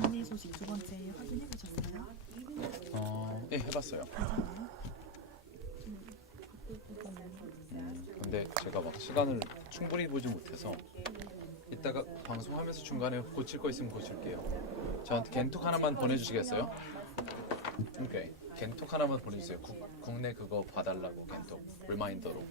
국내 소식 두 번째 확인해 보셨어요? 예, 해봤어요. 근데 제가 막 시간을 충분히 보지 못해서 이따가 방송하면서 중간에 고칠 거 있으면 고칠게요. 저한테 겐톡 하나만 보내주시겠어요? 오케이. 겐톡 하나만 보내주세요. 국내 그거 봐달라고 겐톡 리마인더로.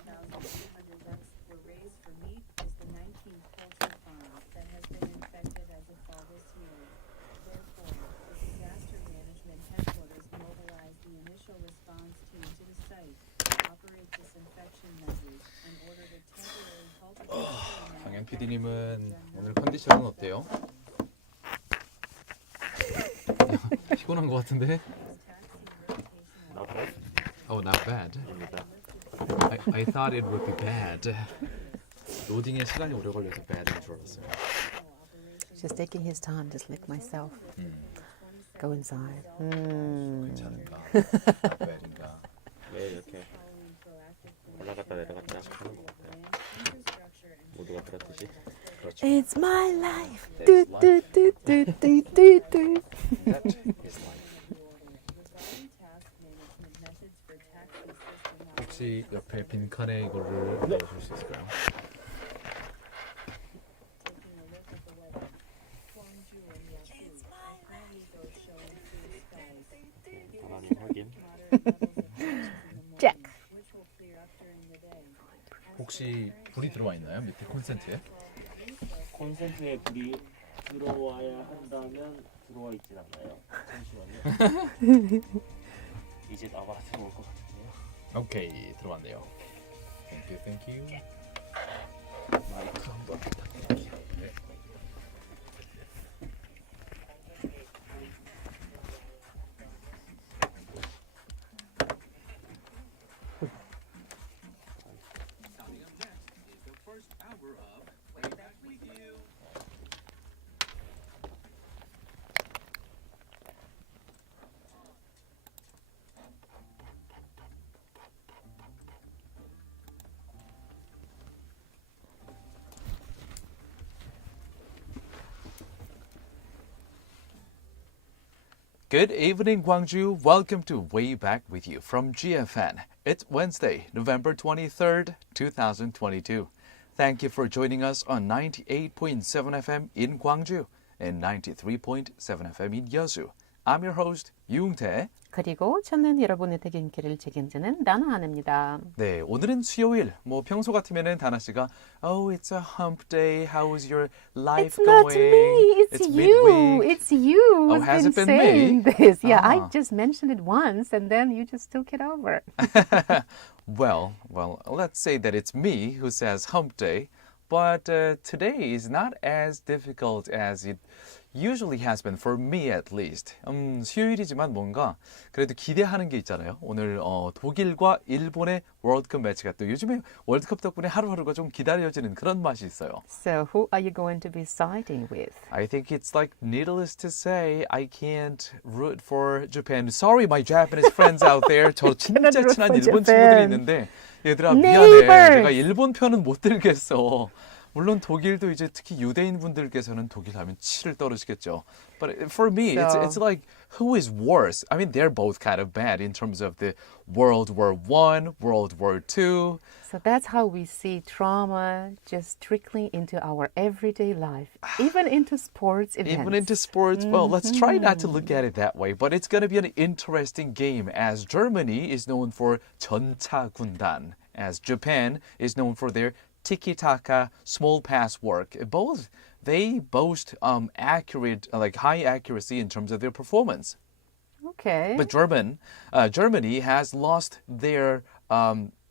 강현 PD님은 오늘 컨디션은 어때요? 피곤한 것 같은데? Oh, not bad. I thought it would be bad. 로딩에 시간이 오래 걸려서 bad인 줄 알았어요. Just taking his time, just like myself. Go inside. 괜찮은가? Not bad인가? 왜 이렇게 올라갔다 내려갔다 하는 것 같아요. 모두가 그렇듯이. 그렇죠. It's my life. That's life. 뚜뚜뚜뚜뚜뚜뚜. That is life. 혹시 옆에 빈칸에 이거를 넣어줄 수 있을까요? 하나님 확인. Jack. 혹시 불이 들어와 있나요? 밑에 콘센트에? 콘센트에 불이 들어와야 한다면 들어와 있진 않나요? 잠시만요. 이제 나와 들어올 것 같은데요. 오케이, 들어왔네요. Thank you. 마이크 한번 부탁드릴게요. 네. Good evening, Gwangju. Welcome to Way Back with You from GFN. It's Wednesday, November 23rd, 2022. Thank you for joining us on 98.7 FM in Gwangju and 93.7 FM in Yeosu. I'm your host, Yoon-tae. 그리고 저는 여러분의 퇴근길을 책임지는 다나하입니다. 네, 오늘은 수요일. 평소 같으면은 다나 씨가 Oh, it's a hump day. How is your life It's going? not me. It's you. midweek. It's you Oh, who's has been it been saying me? this. Yeah, Ah. I just mentioned it once, and then you just took it over. Well, let's say that it's me who says hump day, but today is not as difficult as it usually has been for me at least. 수요일이지만 뭔가 그래도 기대하는 게 있잖아요. 오늘 독일과 일본의 월드컵 매치가 또 요즘에 월드컵 덕분에 하루하루가 좀 기다려지는 그런 맛이 있어요. So who are you going to be siding with? I think it's like needless to say I can't root for Japan. Sorry, my Japanese friends out there. 저 진짜 cannot root 친한 for 일본 친구들이 Japan. 있는데 얘들아 Neighbors. 미안해. 내가 일본 편은 못 들겠어. 물론 독일도 이제 특히 유대인 분들께서는 독일 하면 치를 떨으시겠죠. But for me, it's like who is worse? I mean, they're both kind of bad in terms of the World War I, World War II. So that's how we see trauma just trickling into our everyday life, even into sports events. Even into sports, well, let's try not to look at it that way. But it's going to be an interesting game as Germany is known for 전차 군단, as Japan is known for their tiki-taka small pass work. They boast accurate, like high accuracy in terms of their performance. Okay. But Germany has lost their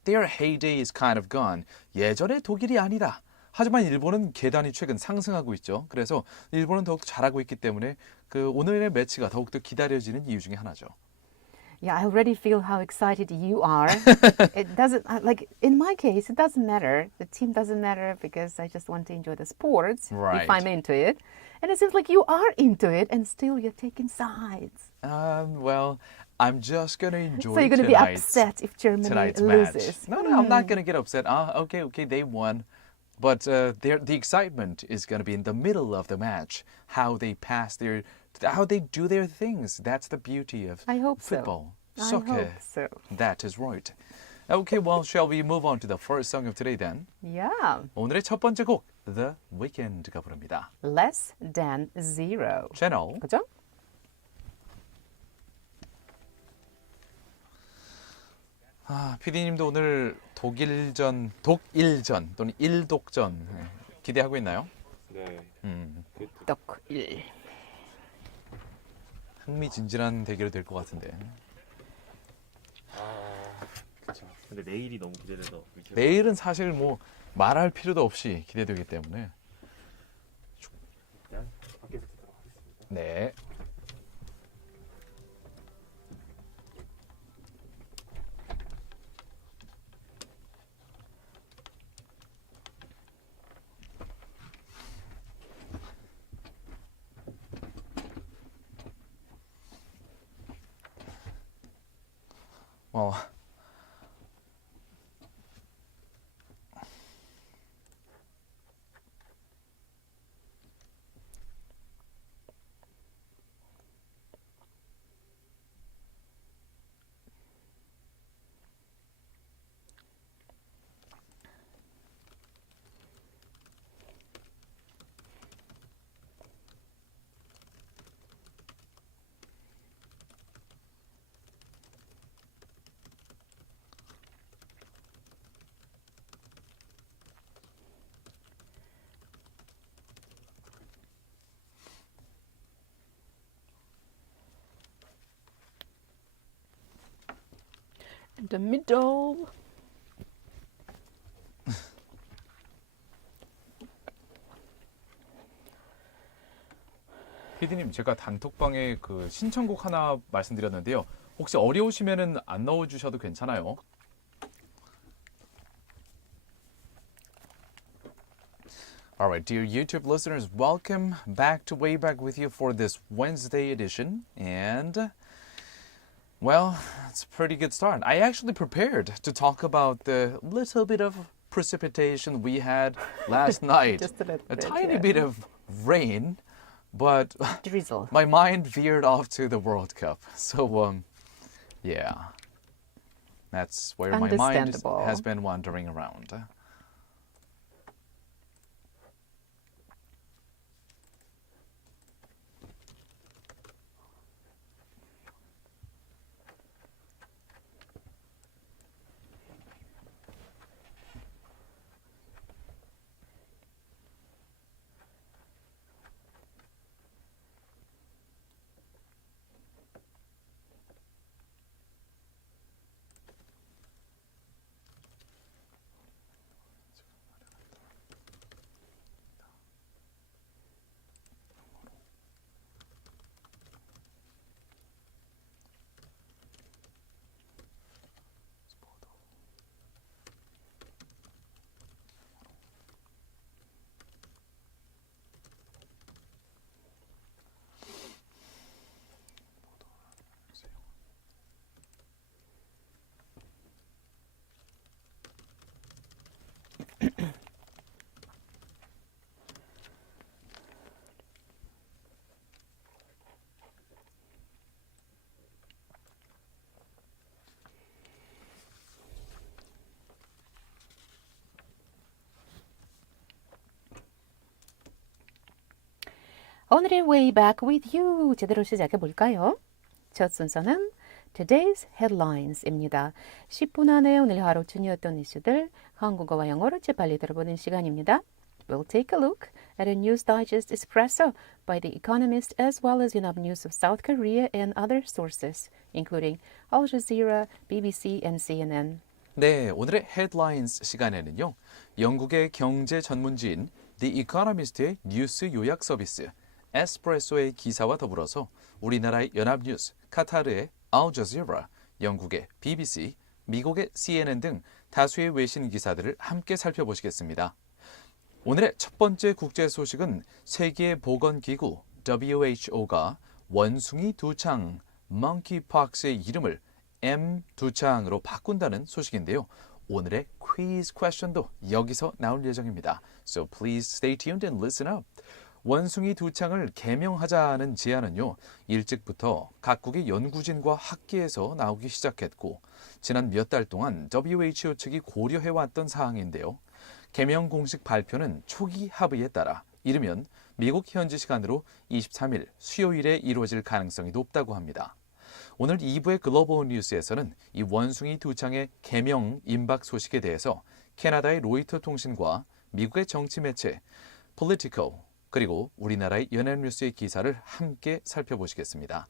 heyday is kind of gone. 예전의 독일이 아니다. 하지만 일본은 계단이 최근 상승하고 있죠. 그래서 일본은 더욱더 잘하고 있기 때문에 오늘의 매치가 더욱더 기다려지는 이유 중에 하나죠. Yeah, I already feel how excited you are. It doesn't, like, in my case, it doesn't matter. The team doesn't matter because I just want to enjoy the sports Right. if I'm into it. And it seems like you are into it and still you're taking sides. Well, I'm just going to enjoy So you're going to be tonight's upset if Germany tonight's loses. match. No, I'm not going to get upset. Okay, they won. But the excitement is going to be in the middle of the match. How they how they do their things. That's the beauty of I hope football. so. Soccer. I hope so. That is right. Okay, well, shall we move on to the first song of today then? Yeah. 오늘의 첫 번째 곡, The Weeknd가 부릅니다. Less than zero. 채널 그죠? PD님도 오늘 독일전 또는 일독전 기대하고 있나요? 네. 독일. 흥미진진한 대결이 될 것 같은데. 그렇죠. 근데 내일이 너무 기대돼서 내일은 사실 뭐 말할 필요도 없이 기대되기 때문에. 일단 밖에서 듣도록 하겠습니다. 네. In the middle. PD님, 제가 단톡방에 그 신청곡 하나 말씀드렸는데요. 혹시 어려우시면은 안 넣어주셔도 괜찮아요. Alright, dear YouTube listeners, welcome back to Way Back with you for this Wednesday edition. And, well, it's a pretty good start. I actually prepared to talk about the little bit of precipitation we had last night. Just a little bit, tiny yeah. bit of rain, but Drizzle. my mind veered off to the World Cup. So, yeah, that's where my mind Understandable. has been wandering around. 오늘의 Way Back with You 제대로 시작해 볼까요? 첫 순서는 Today's Headlines입니다. 10분 안에 오늘 하루 중요했던 이슈들 한국어와 영어로 재빨리 들어보는 시간입니다. We'll take a look at a news digest espresso by The Economist as well as enough news of South Korea and other sources, including Al Jazeera, BBC, and CNN. 네, 오늘의 Headlines 시간에는요. 영국의 경제 전문지인 The Economist의 뉴스 요약 서비스 에스프레소의 기사와 더불어서 우리나라의 연합뉴스, 카타르의 Al Jazeera, 영국의 BBC, 미국의 CNN 등 다수의 외신 기사들을 함께 살펴보시겠습니다. 오늘의 첫 번째 국제 소식은 세계보건기구 WHO가 원숭이 두창, monkeypox의 이름을 M 두창으로 바꾼다는 소식인데요. 오늘의 quiz question도 여기서 나올 예정입니다. So please stay tuned and listen up. 원숭이 두 창을 개명하자는 제안은요, 일찍부터 각국의 연구진과 학계에서 나오기 시작했고, 지난 몇 달 동안 WHO 측이 고려해왔던 사항인데요. 개명 공식 발표는 초기 합의에 따라 이르면 미국 현지 시간으로 23일 수요일에 이루어질 가능성이 높다고 합니다. 오늘 2부의 글로벌 뉴스에서는 이 원숭이 두 창의 개명 임박 소식에 대해서 캐나다의 로이터 통신과 미국의 정치 매체 Politico 그리고 우리나라의 연합뉴스의 기사를 함께 살펴보시겠습니다.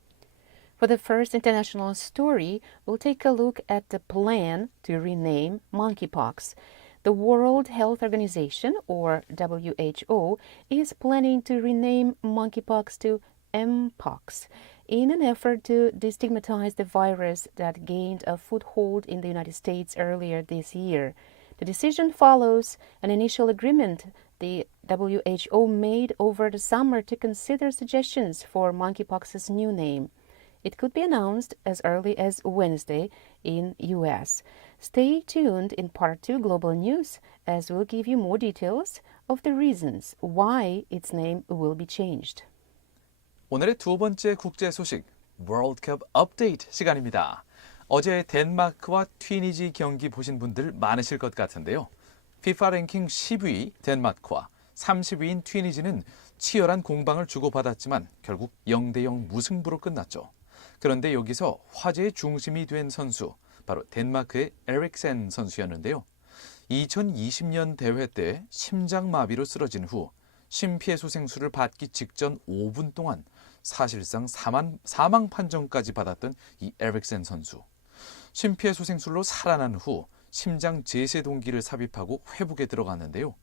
For the first international story, we'll take a look at the plan to rename monkeypox. The World Health Organization, or WHO, is planning to rename monkeypox to Mpox in an effort to destigmatize the virus that gained a foothold in the United States earlier this year. The decision follows an initial agreement the WHO made over the summer to consider suggestions for monkeypox's new name. It could be announced as early as Wednesday in US. Stay tuned in Part 2 Global News as we'll give you more details of the reasons why its name will be changed. 오늘의 두 번째 국제 소식, 월드컵 업데이트 시간입니다. 어제 덴마크와 튀니지 경기 보신 분들 많으실 것 같은데요. FIFA 랭킹 10위 덴마크와 30위인 튀니지는 치열한 공방을 주고받았지만 결국 0대0 무승부로 끝났죠. 그런데 여기서 화제의 중심이 된 선수, 바로 덴마크의 에릭센 선수였는데요. 2020년 대회 때 심장마비로 쓰러진 후 심폐소생술을 받기 직전 5분 동안 사실상 사망 판정까지 받았던 이 에릭센 선수. 심폐소생술로 살아난 후 심장 제세 동기를 삽입하고 회복에 들어갔는데요.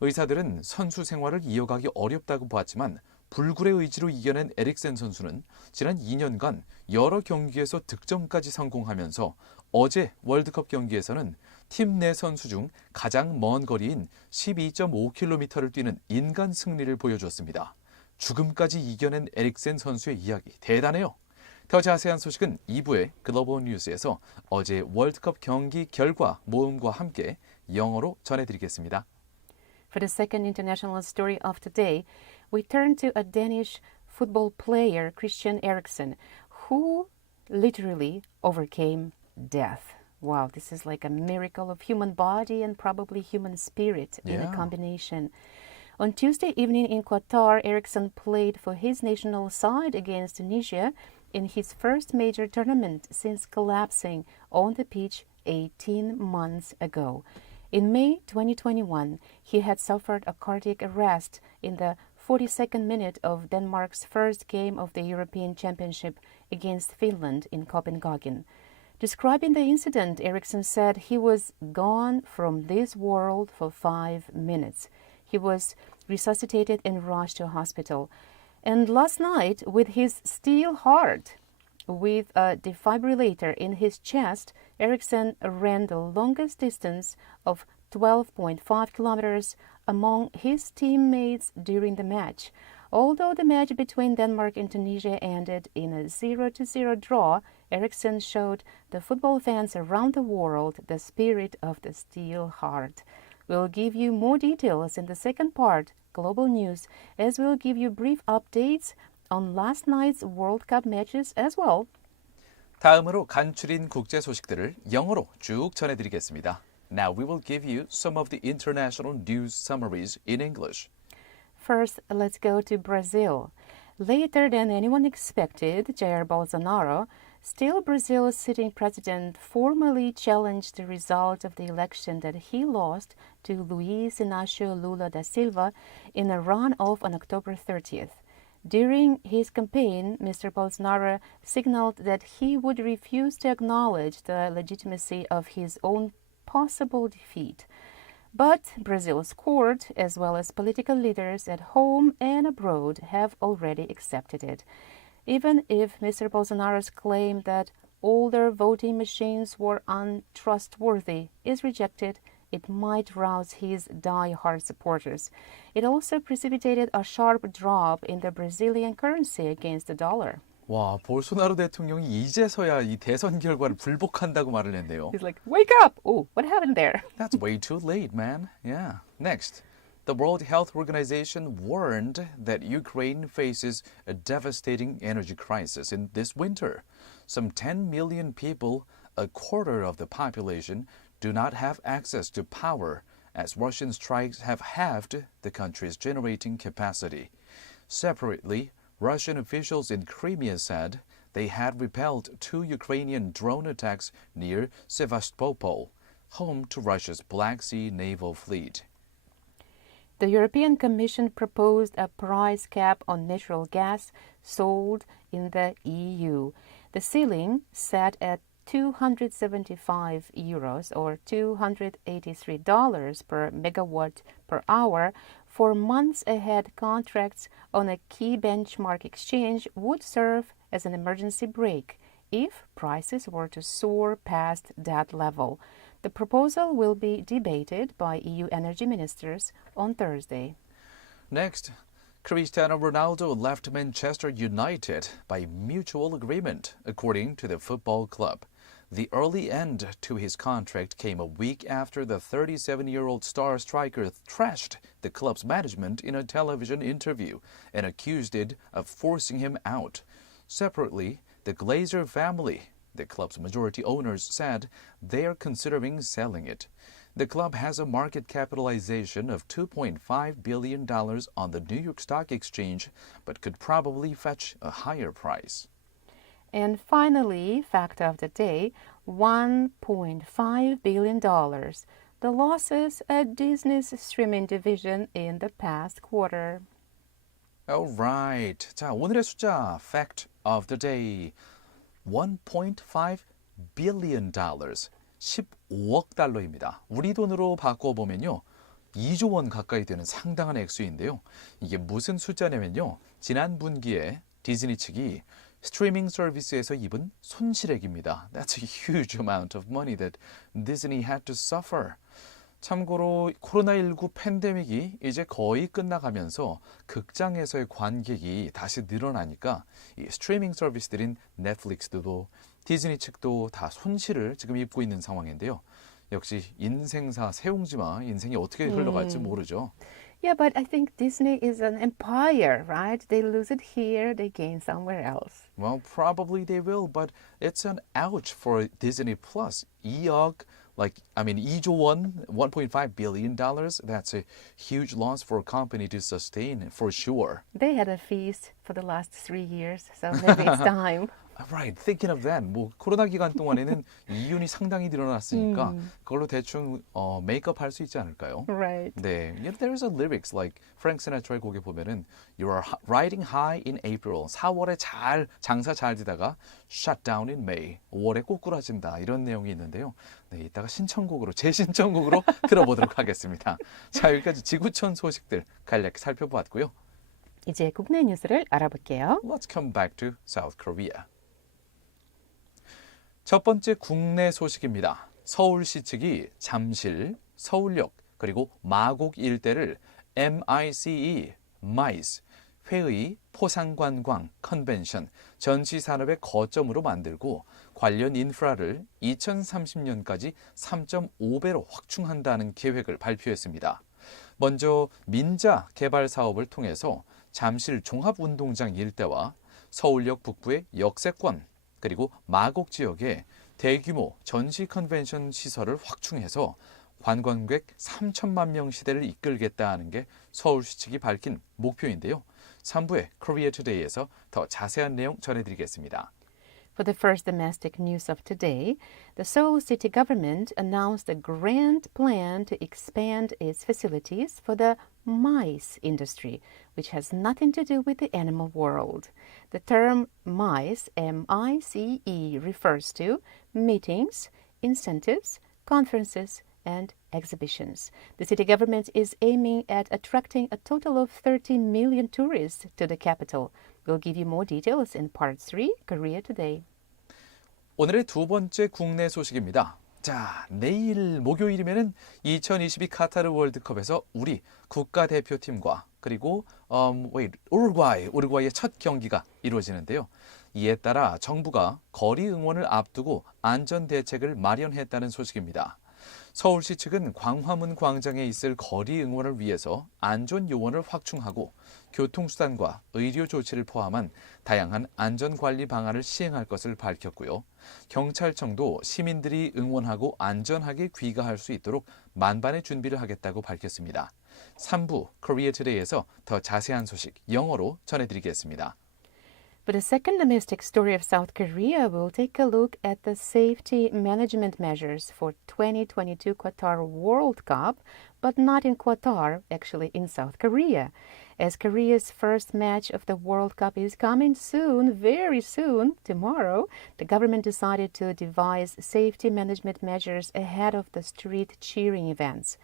의사들은 선수 생활을 이어가기 어렵다고 보았지만 불굴의 의지로 이겨낸 에릭센 선수는 지난 2년간 여러 경기에서 득점까지 성공하면서 어제 월드컵 경기에서는 팀 내 선수 중 가장 먼 거리인 12.5km를 뛰는 인간 승리를 보여줬습니다. 죽음까지 이겨낸 에릭센 선수의 이야기 대단해요. 더 자세한 소식은 2부의 글로벌 뉴스에서 어제 월드컵 경기 결과 모음과 함께 영어로 전해드리겠습니다. For the second international story of today, we turn to a Danish football player, Christian Eriksen, who literally overcame death. Wow, this is like a miracle of human body and probably human spirit in a combination. On Tuesday evening in Qatar, Eriksen played for his national side against Tunisia in his first major tournament since collapsing on the pitch 18 months ago. In May 2021, he had suffered a cardiac arrest in the 42nd minute of Denmark's first game of the European Championship against Finland in Copenhagen. Describing the incident, Eriksen said he was gone from this world for 5 minutes. He was resuscitated and rushed to a hospital. And last night, with his steel heart, with a defibrillator in his chest, Eriksen ran the longest distance of 12.5 kilometers among his teammates during the match. Although the match between Denmark and Tunisia ended in a 0-0 draw, Eriksen showed the football fans around the world the spirit of the steel heart. We'll give you more details in the second part, Global News, as we'll give you brief updates on last night's World Cup matches as well. 다음으로 간추린 국제 소식들을 영어로 쭉 전해드리겠습니다. Now we will give you some of the international news summaries in English. First, let's go to Brazil. Later than anyone expected, Jair Bolsonaro, still Brazil's sitting president, formally challenged the result of the election that he lost to Luiz Inácio Lula da Silva in a runoff on October 30th. During his campaign, Mr. Bolsonaro signaled that he would refuse to acknowledge the legitimacy of his own possible defeat. But Brazil's court, as well as political leaders at home and abroad, have already accepted it. Even if Mr. Bolsonaro's claim that older voting machines were untrustworthy is rejected, it might rouse his die-hard supporters. It also precipitated a sharp drop in the Brazilian currency against the dollar. 와, 볼소나로 대통령이 이제서야 이 대선 결과를 불복한다고 말을 했네요. He's like, wake up! Oh, what happened there? That's way too late, man. Yeah. Next. The World Health Organization warned that Ukraine faces a devastating energy crisis in this winter. Some 10 million people, a quarter of the population, do not have access to power as Russian strikes have halved the country's generating capacity. Separately, Russian officials in Crimea said they had repelled 2 Ukrainian drone attacks near Sevastopol, home to Russia's Black Sea naval fleet. The European Commission proposed a price cap on natural gas sold in the EU. The ceiling, set at €275 or $283 per megawatt per hour for months ahead contracts on a key benchmark exchange, would serve as an emergency brake if prices were to soar past that level. The proposal will be debated by EU energy ministers on Thursday. Next, Cristiano Ronaldo left Manchester United by mutual agreement, according to the football club. The early end to his contract came a week after the 37-year-old star striker thrashed the club's management in a television interview and accused it of forcing him out. Separately, the Glazer family, the club's majority owners, said they are considering selling it. The club has a market capitalization of $2.5 billion on the New York Stock Exchange, but could probably fetch a higher price. And finally, fact of the day, $1.5 billion. The losses at Disney's streaming division in the past quarter. Alright. 자, 오늘의 숫자, fact of the day. $1.5 billion. 15억 달러입니다. 우리 돈으로 바꿔보면요. 2조 원 가까이 되는 상당한 액수인데요. 이게 무슨 숫자냐면요. 지난 분기에 디즈니 측이 스트리밍 서비스에서 입은 손실액입니다. That's a huge amount of money that Disney had to suffer. 참고로 코로나19 팬데믹이 이제 거의 끝나가면서 극장에서의 관객이 다시 늘어나니까 이 스트리밍 서비스들인 넷플릭스도 디즈니 측도 다 손실을 지금 입고 있는 상황인데요. 역시 인생사 세옹지마 인생이 어떻게 흘러갈지 모르죠. Yeah, but I think Disney is an empire, right? They lose it here, they gain somewhere else. Well, probably they will, but it's an ouch for Disney Plus. 2억, 2조 원, $1.5 billion, that's a huge loss for a company to sustain, for sure. They had a feast for the last 3 years, so maybe it's time. Right, thinking of that. 뭐 코로나 기간 동안에는 이윤이 상당히 늘어났으니까 그걸로 대충 메이크업 할 수 있지 않을까요? Right. 네, there's a lyrics like Frank Sinatra의 곡에 보면은 You are riding high in April. 4월에 장사 잘 되다가 shut down in May. 5월에 꼬꾸라진다. 이런 내용이 있는데요. 네, 이따가 신청곡으로 제 신청곡으로 들어보도록 하겠습니다. 자, 여기까지 지구촌 소식들 간략히 살펴보았고요. 이제 국내 뉴스를 알아볼게요. Let's come back to South Korea. 첫 번째 국내 소식입니다. 서울시 측이 잠실, 서울역, 그리고 마곡 일대를 MICE, 회의, 포상관광, 컨벤션, 전시산업의 거점으로 만들고 관련 인프라를 2030년까지 3.5배로 확충한다는 계획을 발표했습니다. 먼저 민자 개발 사업을 통해서 잠실 종합운동장 일대와 서울역 북부의 역세권, 그리고 마곡 지역에 대규모 전시 컨벤션 시설을 확충해서 관광객 3천만 명 시대를 이끌겠다는 게 서울시 측이 밝힌 목표인데요. 3부의 Korea Today에서 더 자세한 내용 전해드리겠습니다. For the first domestic news of today, the Seoul city government announced a grand plan to expand its facilities for the mice industry, which has nothing to do with the animal world. The term mice, M-I-C-E, refers to meetings, incentives, conferences, and exhibitions. The city government is aiming at attracting a total of 30 million tourists to the capital. We'll give you more details in Part 3, Korea Today. 오늘의 두 번째 국내 소식입니다. 자, 내일 목요일이면은 2022 카타르 월드컵에서 우리 국가대표팀과 그리고 우루과이의 첫 경기가 이루어지는데요. 이에 따라 정부가 거리 응원을 앞두고 안전 대책을 마련했다는 소식입니다. 서울시 측은 광화문 광장에 있을 거리 응원을 위해서 안전 요원을 확충하고 교통수단과 의료 조치를 포함한 다양한 안전관리 방안을 시행할 것을 밝혔고요. 경찰청도 시민들이 응원하고 안전하게 귀가할 수 있도록 만반의 준비를 하겠다고 밝혔습니다. 3부 Korea Today에서 더 자세한 소식 영어로 전해드리겠습니다. For the second domestic story of South Korea, we'll take a look at the safety management measures for 2022 Qatar World Cup, but not in Qatar, actually in South Korea. As Korea's first match of the World Cup is coming soon, very soon, tomorrow, the government decided to devise safety management measures ahead of the street cheering events.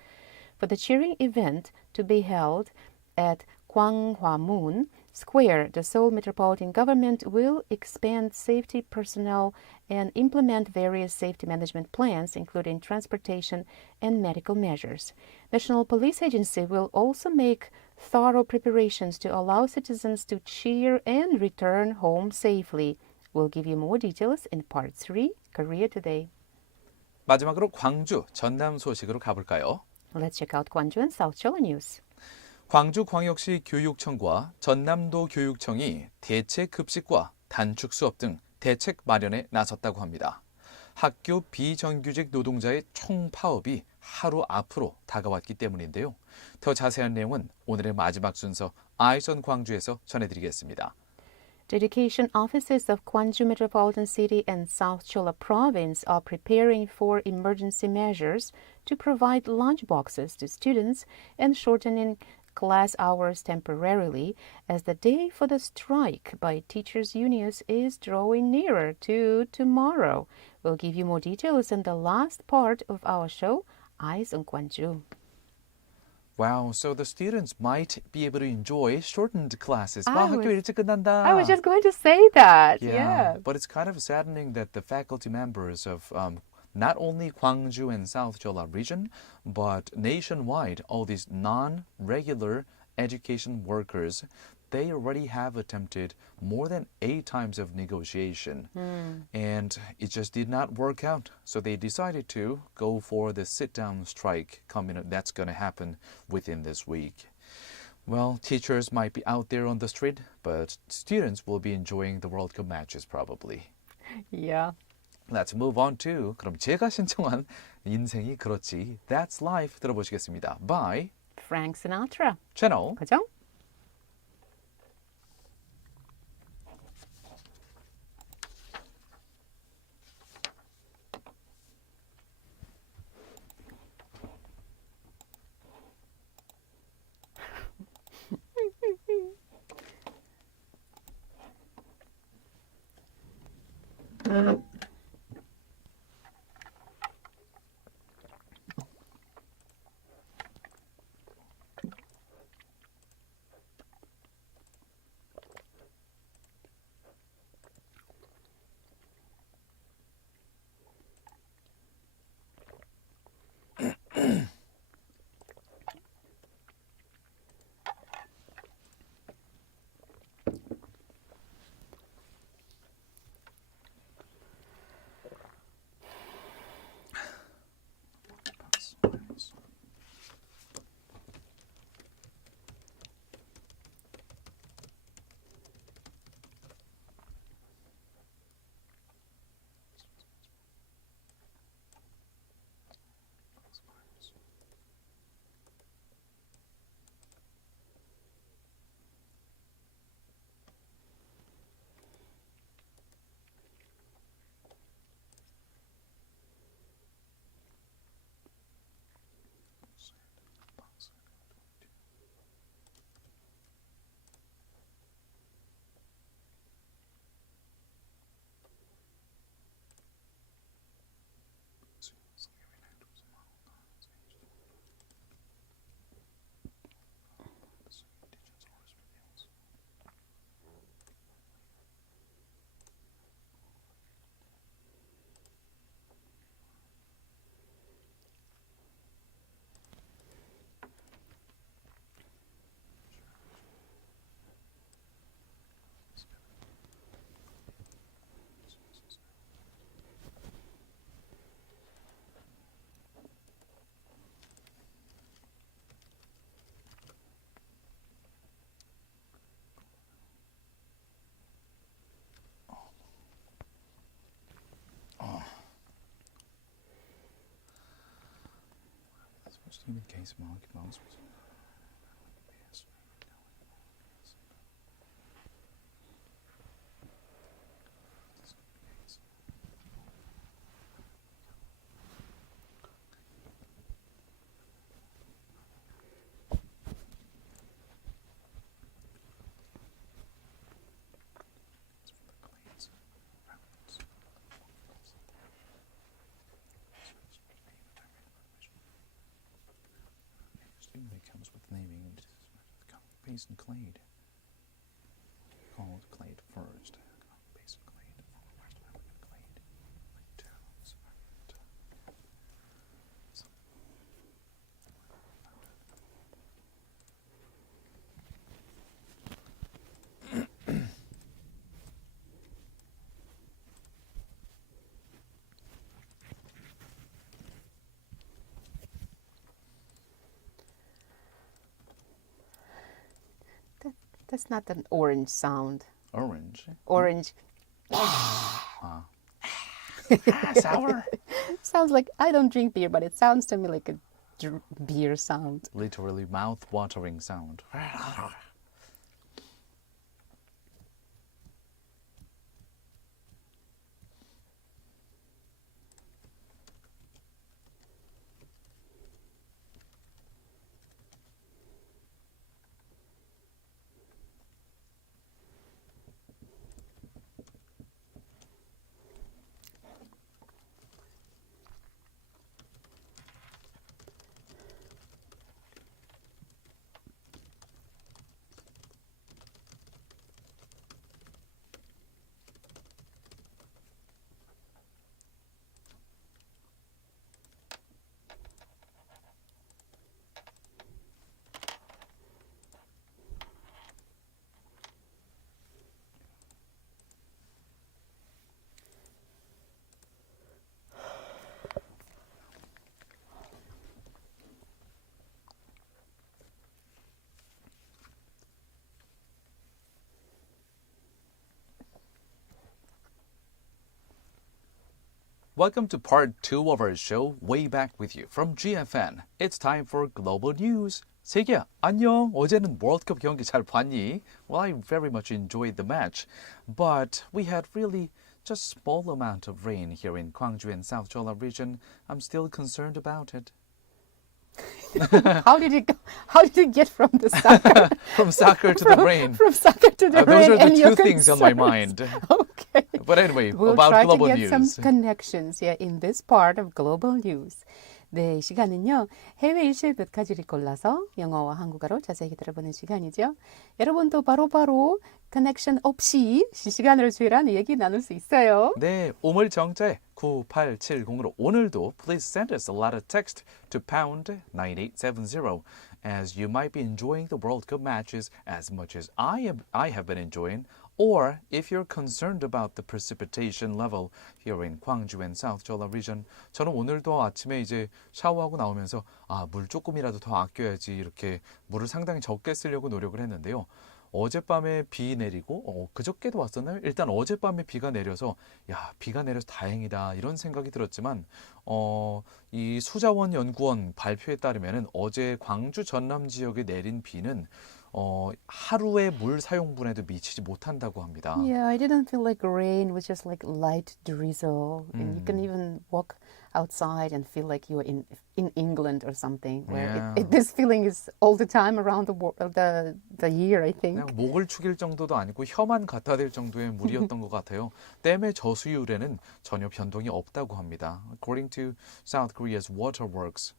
For the cheering event to be held at Gwangju Square, the Seoul Metropolitan Government will expand safety personnel and implement various safety management plans, including transportation and medical measures. National Police Agency will also make thorough preparations to allow citizens to cheer and return home safely. We'll give you more details in Part 3, Korea Today. 마지막으로 광주, 전남 소식으로 가볼까요? Let's check out Gwangju and South Seoul news. 광주광역시 교육청과 전남도 교육청이 대체 급식과 단축 수업 등 대책 마련에 나섰다고 합니다. 학교 비정규직 노동자의 총파업이 하루 앞으로 다가왔기 때문인데요. 더 자세한 내용은 오늘의 마지막 순서 Eyes on 광주에서 전해드리겠습니다. The education offices of Gwangju Metropolitan City and South Cholla Province are preparing for emergency measures to provide lunch boxes to students and shortening class hours temporarily as the day for the strike by teachers' unions is drawing nearer to tomorrow. We'll give you more details in the last part of our show, Eyes on Gwangju. Wow, so the students might be able to enjoy shortened classes. I 와, 학교 was- 일찍 끝난다. I was just going to say that. Yeah, but it's kind of saddening that the faculty members of not only Gwangju and South Jeolla region, but nationwide, all these non-regular education workers, they already have attempted more than 8 times of negotiation. And it just did not work out. So they decided to go for the sit-down strike that's going to happen within this week. Well, teachers might be out there on the street, but students will be enjoying the World Cup matches probably. Yeah. Let's move on to 그럼 제가 신청한 인생이 그렇지 That's Life 들어보시겠습니다. By Frank Sinatra. 채널 그죠? comes with naming base and clade. Called clade first. Base and clade. West African clade. Towns. That's not an orange sound. Orange. Orange. Sour. Sounds like, I don't drink beer, but it sounds to me like a beer sound. Literally mouth-watering sound. Welcome to part 2 of our show, Way Back With You from GFN. It's time for Global News. 세기야, 안녕. 어제는 월드컵 경기 잘 봤니? Well, I very much enjoyed the match. But we had really just small amount of rain here in Gwangju and South Jeolla region. I'm still concerned about it. How did it go? How did it get from the soccer? From soccer to the rain. From soccer to the rain. Those are the and two things on my concerns. mind. Okay. But anyway, We'll about try global to get news. some connections here in this part of global news. 네, 이 시간은요. 해외 이슈 몇 가지를 골라서 영어와 한국어로 자세히 들어보는 시간이죠. 여러분도 바로바로 커넥션 없이 실시간으로 주의란 얘기 나눌 수 있어요. 네, 우물정자에 9870으로 오늘도 please send us a lot of text to pound 9870 as you might be enjoying the World Cup matches as much as I have been enjoying. Or if you're concerned about the precipitation level here in Gwangju and South Jeolla region, 저는 오늘도 아침에 이제 샤워하고 나오면서 물 조금이라도 더 아껴야지 이렇게 물을 상당히 적게 쓰려고 노력을 했는데요. 어젯밤에 비 내리고 그저께도 왔었나요? 일단 어젯밤에 비가 내려서 비가 내려서 다행이다 이런 생각이 들었지만 이 수자원 연구원 발표에 따르면은 어제 광주 전남 지역에 내린 비는 하루의 물 사용분에도 미치지 못한다고 합니다. Yeah, I didn't feel like rain. It was just like light drizzle. And you can even walk outside and feel like you're in England or something. Where this feeling is all the time around the year, I think. 그냥 목을 축일 정도도 아니고 혀만 갖다 댈 정도의 물이었던 것 같아요. 댐의 저수율에는 전혀 변동이 없다고 합니다. According to South Korea's waterworks,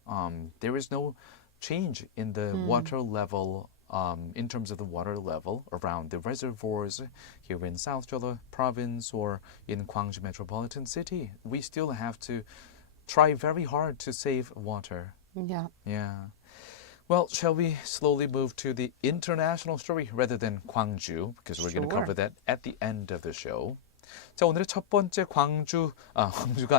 there is no change in the water level in terms of the water level around the reservoirs here in South Jeolla province or in Gwangju metropolitan city. We still have to try very hard to save water. Yeah. Yeah. Well, shall we slowly move to the international story rather than Gwangju? Because we're going to cover that at the end of the show. 자, 오늘의 첫 번째 광주가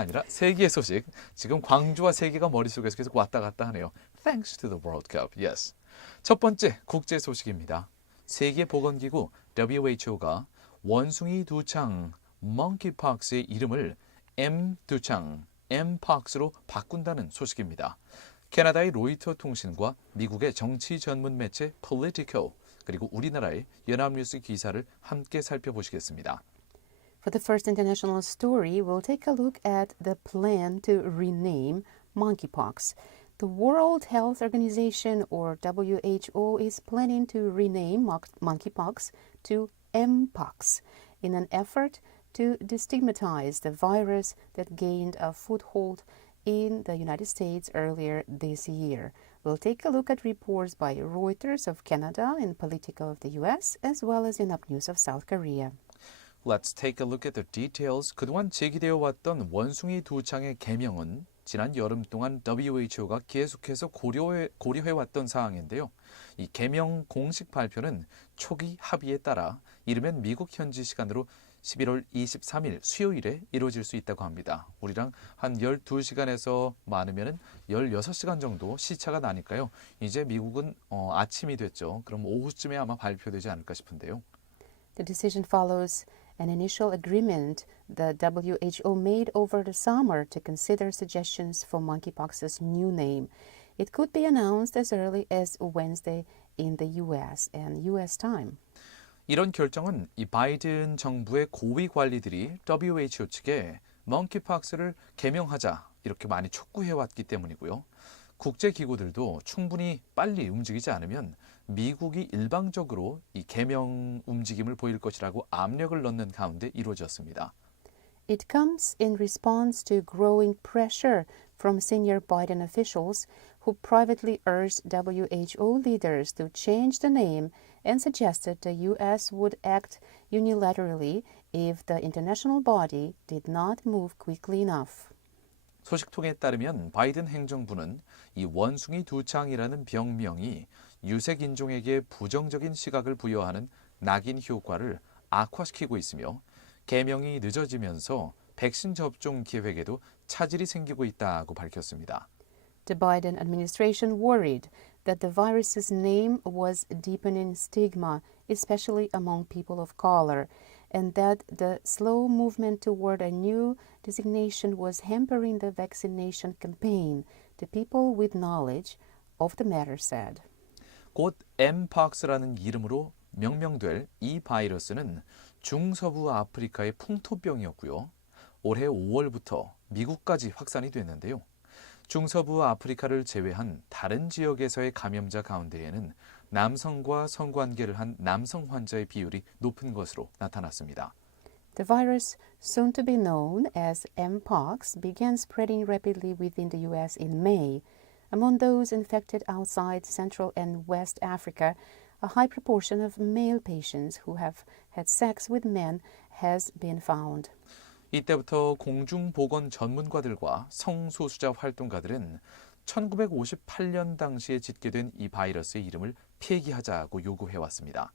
아니라 세계의 소식. 지금 광주와 세계가 머릿속에서 계속 왔다 갔다 하네요. Thanks to the World Cup, yes. 첫 번째 국제 소식입니다. 세계보건기구 WHO가 원숭이 두창 monkeypox의 이름을 M두창, Mpox로 바꾼다는 소식입니다. 캐나다의 로이터 통신과 미국의 정치 전문 매체 Politico, 그리고 우리나라의 연합뉴스 기사를 함께 살펴보시겠습니다. For the first international story, we'll take a look at the plan to rename monkeypox. The World Health Organization, or WHO, is planning to rename monkeypox to Mpox in an effort to destigmatize the virus that gained a foothold in the United States earlier this year. We'll take a look at reports by Reuters of Canada and Politico of the US, as well as Yonhap News of South Korea. Let's take a look at the details. 그동안 제기되어 왔던 원숭이 두 창의 개명은 지난 여름 동안 WHO가 계속해서 고려해왔던 사항인데요. 이 개명 공식 발표는 초기 합의에 따라 이르면 미국 현지 시간으로 11월 23일 수요일에 이루어질 수 있다고 합니다. 우리랑 한 12시간에서 많으면 16시간 정도 시차가 나니까요. 이제 미국은 아침이 됐죠. 그럼 오후쯤에 아마 발표되지 않을까 싶은데요. The decision follows an initial agreement the WHO made over the summer to consider suggestions for monkeypox's new name. It could be announced as early as Wednesday in the US and US time. 이런 결정은 이 바이든 정부의 고위 관리들이 WHO 측에 멍키팍스를 개명하자 이렇게 많이 촉구해왔기 때문이고요. 국제기구들도 충분히 빨리 움직이지 않으면 미국이 일방적으로 이 개명 움직임을 보일 것이라고 압력을 넣는 가운데 이루어졌습니다. It comes in response to growing pressure from senior Biden officials who privately urged WHO leaders to change the name and suggested the U.S. would act unilaterally if the international body did not move quickly enough. 소식통에 따르면 바이든 행정부는 이 원숭이 두창이라는 병명이 유색 인종에게 부정적인 시각을 부여하는 낙인 효과를 악화시키고 있으며 개명이 늦어지면서 백신 접종 계획에도 차질이 생기고 있다고 밝혔습니다. The Biden administration worried that the virus's name was deepening stigma, especially among people of color, and that the slow movement toward a new designation was hampering the vaccination campaign, the people with knowledge of the matter said. 곧 Mpox라는 이름으로 명명될 이 바이러스는 중서부 아프리카의 풍토병이었고요. 올해 5월부터 미국까지 확산이 됐는데요. 중서부 아프리카를 제외한 다른 지역에서의 감염자 가운데에는 남성과 성관계를 한 남성 환자의 비율이 높은 것으로 나타났습니다. The virus, soon to be known as Mpox, began spreading rapidly within the U.S. in May. Among those infected outside Central and West Africa, a high proportion of male patients who have had sex with men has been found. 이때부터 공중보건 전문가들과 성소수자 활동가들은 1958년 당시에 집계된 이 바이러스의 이름을 폐기하자고 요구해왔습니다.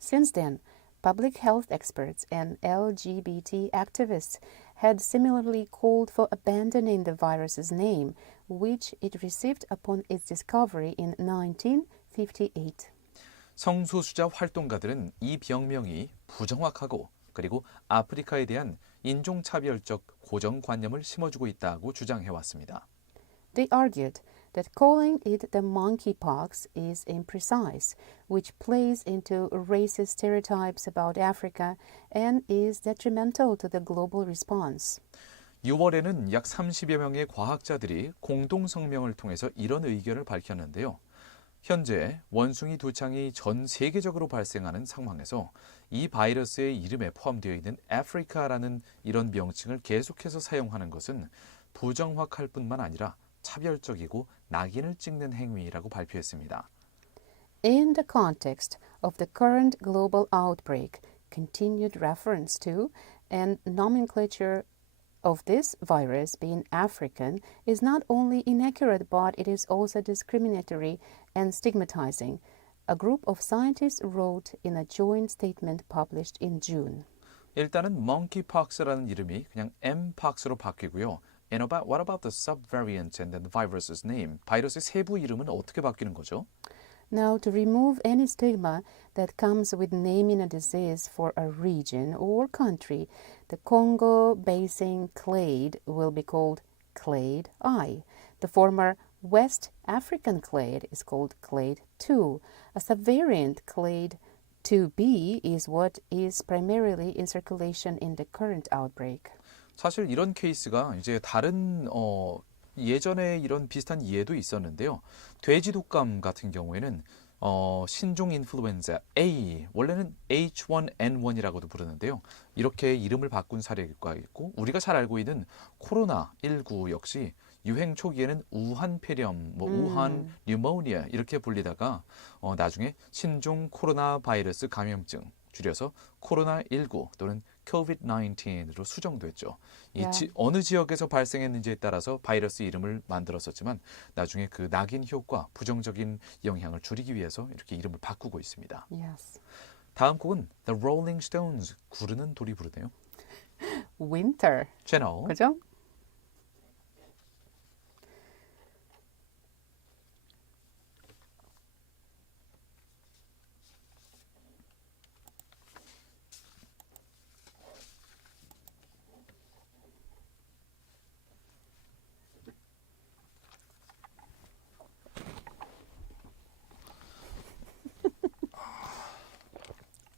Since then, public health experts and LGBT activists had similarly called for abandoning the virus's name, which it received upon its discovery in 1958. 성소수자 활동가들은 이 병명이 부정확하고 그리고 아프리카에 대한 인종차별적 고정관념을 심어주고 있다고 주장해왔습니다. They argued that calling it the monkeypox is imprecise, which plays into racist stereotypes about Africa and is detrimental to the global response. 6월에는 약 30여 명의 과학자들이 공동성명을 통해서 이런 의견을 밝혔는데요. 현재 원숭이 두창이 전 세계적으로 발생하는 상황에서 이 바이러스의 이름에 포함되어 있는 아프리카라는 이런 명칭을 계속해서 사용하는 것은 부정확할 뿐만 아니라 차별적이고 낙인을 찍는 행위라고 발표했습니다. In the context of the current global outbreak, continued reference to and nomenclature of this virus being African is not only inaccurate, but it is also discriminatory and stigmatizing, a group of scientists wrote in a joint statement published in June. 일단은 monkeypox라는 이름이 그냥 Mpox로 바뀌고요. And what about the subvariant and the virus's name? 바이러스의 세부 이름은 어떻게 바뀌는 거죠? Now, to remove any stigma that comes with naming a disease for a region or country, the Congo Basin clade will be called clade I. The former West African clade is called clade 2. A subvariant clade 2b is what is primarily in circulation in the current outbreak. 사실 이런 케이스가 이제 다른 예전에 이런 비슷한 이해도 있었는데요. 돼지 독감 같은 경우에는 신종 인플루엔자 A, 원래는 H1N1이라고도 부르는데요. 이렇게 이름을 바꾼 사례가 있고 우리가 잘 알고 있는 코로나19 역시 유행 초기에는 우한 폐렴, 우한 뉴모니아 이렇게 불리다가 나중에 신종 코로나 바이러스 감염증 줄여서 코로나19 또는 COVID-19으로 수정됐죠. 어느 지역에서 발생했는지에 따라서 바이러스 이름을 만들었었지만 나중에 그 낙인 효과, 부정적인 영향을 줄이기 위해서 이렇게 이름을 바꾸고 있습니다. Yes. 다음 곡은 The Rolling Stones, 구르는 돌이 부르네요. Winter. 채널. 그죠?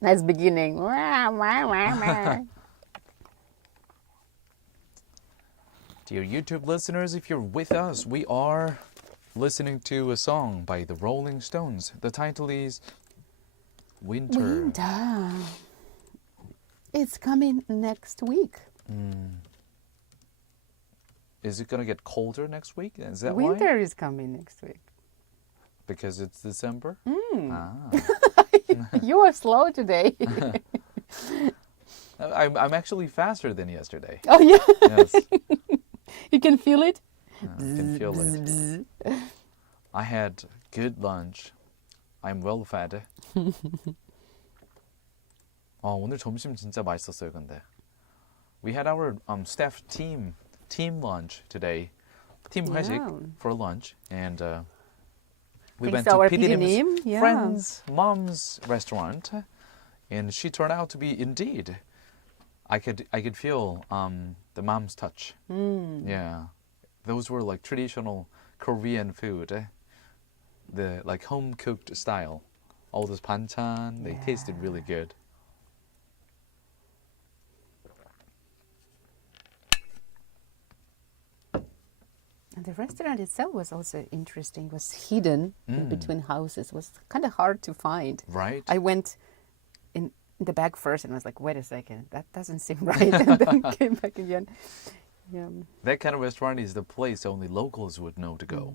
Nice beginning. Dear YouTube listeners, if you're with us, we are listening to a song by the Rolling Stones. The title is Winter. Winter. It's coming next week. Is it going to get colder next week? Is that Winter why? is coming next week. Because it's December? Ah. You are slow today. I'm actually faster than yesterday. Oh, yeah. Yes, You can feel it? I can feel it. I had good lunch. I'm well fed. 오늘 점심 진짜 맛있었어요, 근데. We had our staff team lunch today. Team 회식 for lunch, and we Thanks went to our to PD님. Yeah. friend's mom's restaurant, and she turned out to be indeed. I could feel the mom's touch. Yeah, those were like traditional Korean food, the like home cooked style. All those banchan, they tasted really good. And the restaurant itself was also interesting. It was hidden in between houses. It was kind of hard to find. Right. I went in the back first and I was like, wait a second, that doesn't seem right. And then came back again. Yeah. That kind of restaurant is the place only locals would know to go.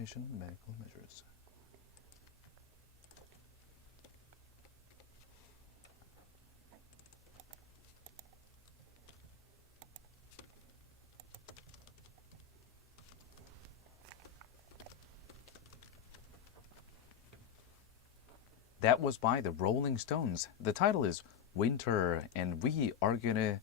Medical measures. That was by the Rolling Stones. The title is Winter, and we are gonna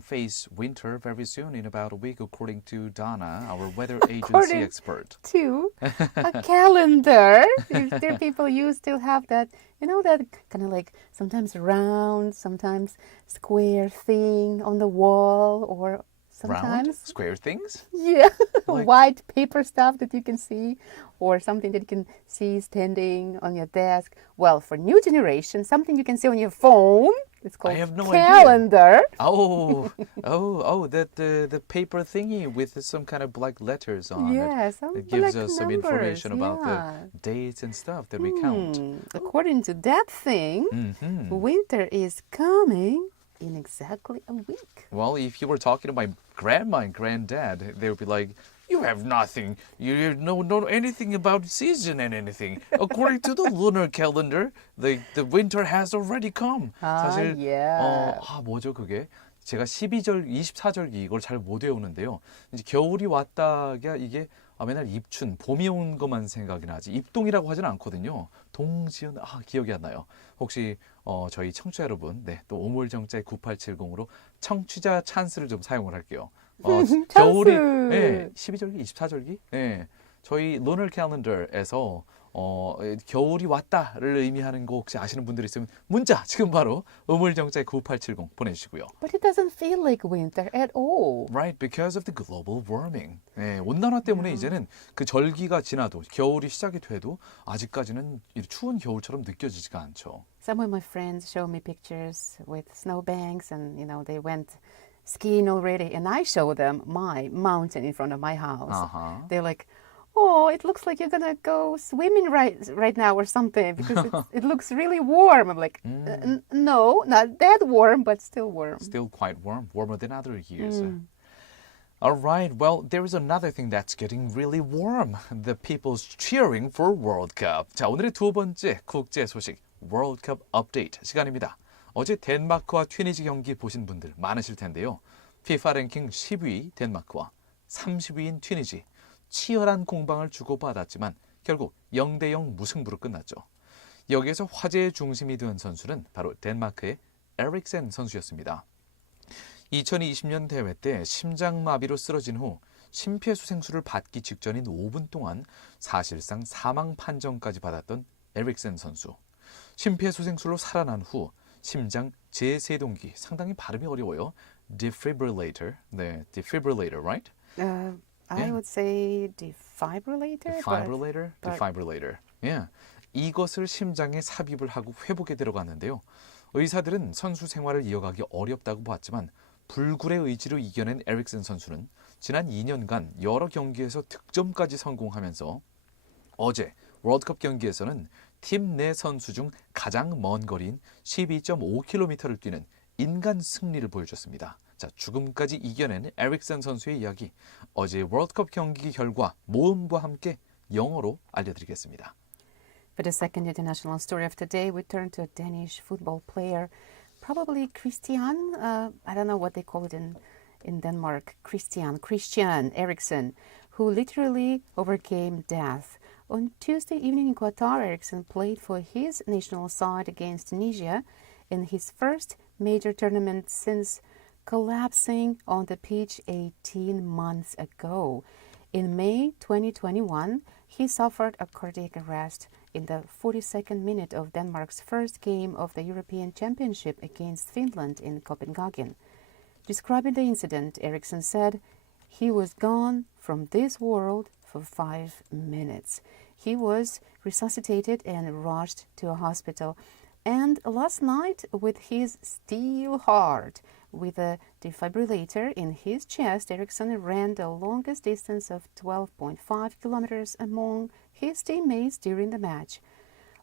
face winter very soon in about a week, according to Donna, our weather agency expert. To a calendar. If there are people you still have that, you know, that kind of like sometimes round, sometimes square thing on the wall, or sometimes Round, square things? yeah, Like- white paper stuff that you can see, or something that you can see standing on your desk. Well, for new generation, something you can see on your phone It's called have no calendar. The paper thingy with some kind of black letters on Yeah, it. some It gives black us some numbers, information about yeah. the dates and stuff that we count. According to that thing, winter is coming in exactly a week. Well, if you were talking to my grandma and granddad, they would be like, you have nothing. You don't know anything about season and anything. According to the lunar calendar, the winter has already come. 사실 yeah. 뭐죠 그게? 제가 12절, 24절기 이걸 잘 못 외우는데요. 이제 겨울이 왔다가 이게 맨날 입춘, 봄이 온 것만 생각이 나지. 입동이라고 하지는 않거든요. 동지연, 기억이 안 나요. 혹시 저희 청취자 여러분, 또 오물정자 9870으로 청취자 찬스를 좀 사용을 할게요. 겨울이 12절기, 24절기? 저희 lunar calendar에서 겨울이 왔다를 의미하는 거 혹시 아시는 분들 있으면 문자 지금 바로 우물정자 9870 보내주시고요. But it doesn't feel like winter at all. Right, because of the global warming. 온난화 때문에 이제는 그 절기가 지나도 겨울이 시작이 돼도 아직까지는 추운 겨울처럼 느껴지지가 않죠. Some of my friends show me pictures with snowbanks and, they went skiing already. And I show them my mountain in front of my house. They're like, oh, it looks like you're going to go swimming right now or something because it looks really warm. I'm like, no, not that warm, but still warm. Still quite warm, warmer than other years. All right, well, there is another thing that's getting really warm. The people's cheering for World Cup. 자, 오늘의 두 번째 국제 소식, World Cup 업데이트 시간입니다. 어제 덴마크와 튀니지 경기 보신 분들 많으실 텐데요. FIFA 랭킹 10위 덴마크와 30위인 튀니지. 치열한 공방을 주고받았지만 결국 0대0 무승부로 끝났죠. 여기에서 화제의 중심이 된 선수는 바로 덴마크의 에릭센 선수였습니다. 2020년 대회 때 심장마비로 쓰러진 후 심폐소생술을 받기 직전인 5분 동안 사실상 사망 판정까지 받았던 에릭센 선수. 심폐소생술로 살아난 후 심장 재세동기, 상당히 발음이 어려워요. defibrillator, defibrillator, right? I would say defibrillator. Defibrillator. Yeah. 이것을 심장에 삽입을 하고 회복에 들어갔는데요. 의사들은 선수 생활을 이어가기 어렵다고 봤지만 불굴의 의지로 이겨낸 에릭슨 선수는 지난 2년간 여러 경기에서 득점까지 성공하면서 어제 월드컵 경기에서는 팀 내 선수 중 가장 먼 거리인 12.5km를 뛰는 인간 승리를 보여줬습니다. 자, 죽음까지 이겨낸 에릭슨 선수의 이야기, 어제 월드컵 경기 결과 모음과 함께 영어로 알려드리겠습니다. For the second international story of today, we turn to a Danish football player, probably Christian. I don't know what they call it in Denmark. Christian Eriksen, who literally overcame death. On Tuesday evening in Qatar, Eriksen played for his national side against Tunisia in his first major tournament since collapsing on the pitch 18 months ago. In May 2021, he suffered a cardiac arrest in the 42nd minute of Denmark's first game of the European Championship against Finland in Copenhagen. Describing the incident, Eriksen said, "He was gone from this world for 5 minutes. He was resuscitated and rushed to a hospital. And last night, with his steel heart, with a defibrillator in his chest, Eriksen ran the longest distance of 12.5 kilometers among his teammates during the match.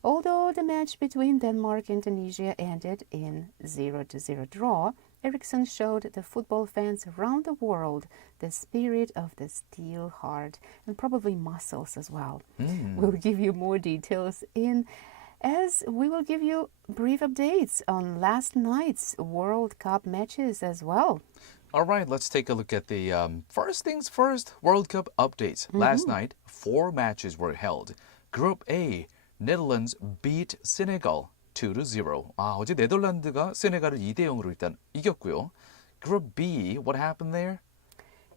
Although the match between Denmark and Tunisia ended in 0-0 draw, Eriksen showed the football fans around the world the spirit of the steel heart and probably muscles as well. We'll give you more details as we will give you brief updates on last night's World Cup matches as well. All right, let's take a look at the first things first, World Cup updates. Last night, 4 matches were held. Group A, Netherlands beat Senegal 2-0. 어제 네덜란드가 세네갈을 2대0으로 일단 이겼고요. Group B, what happened there?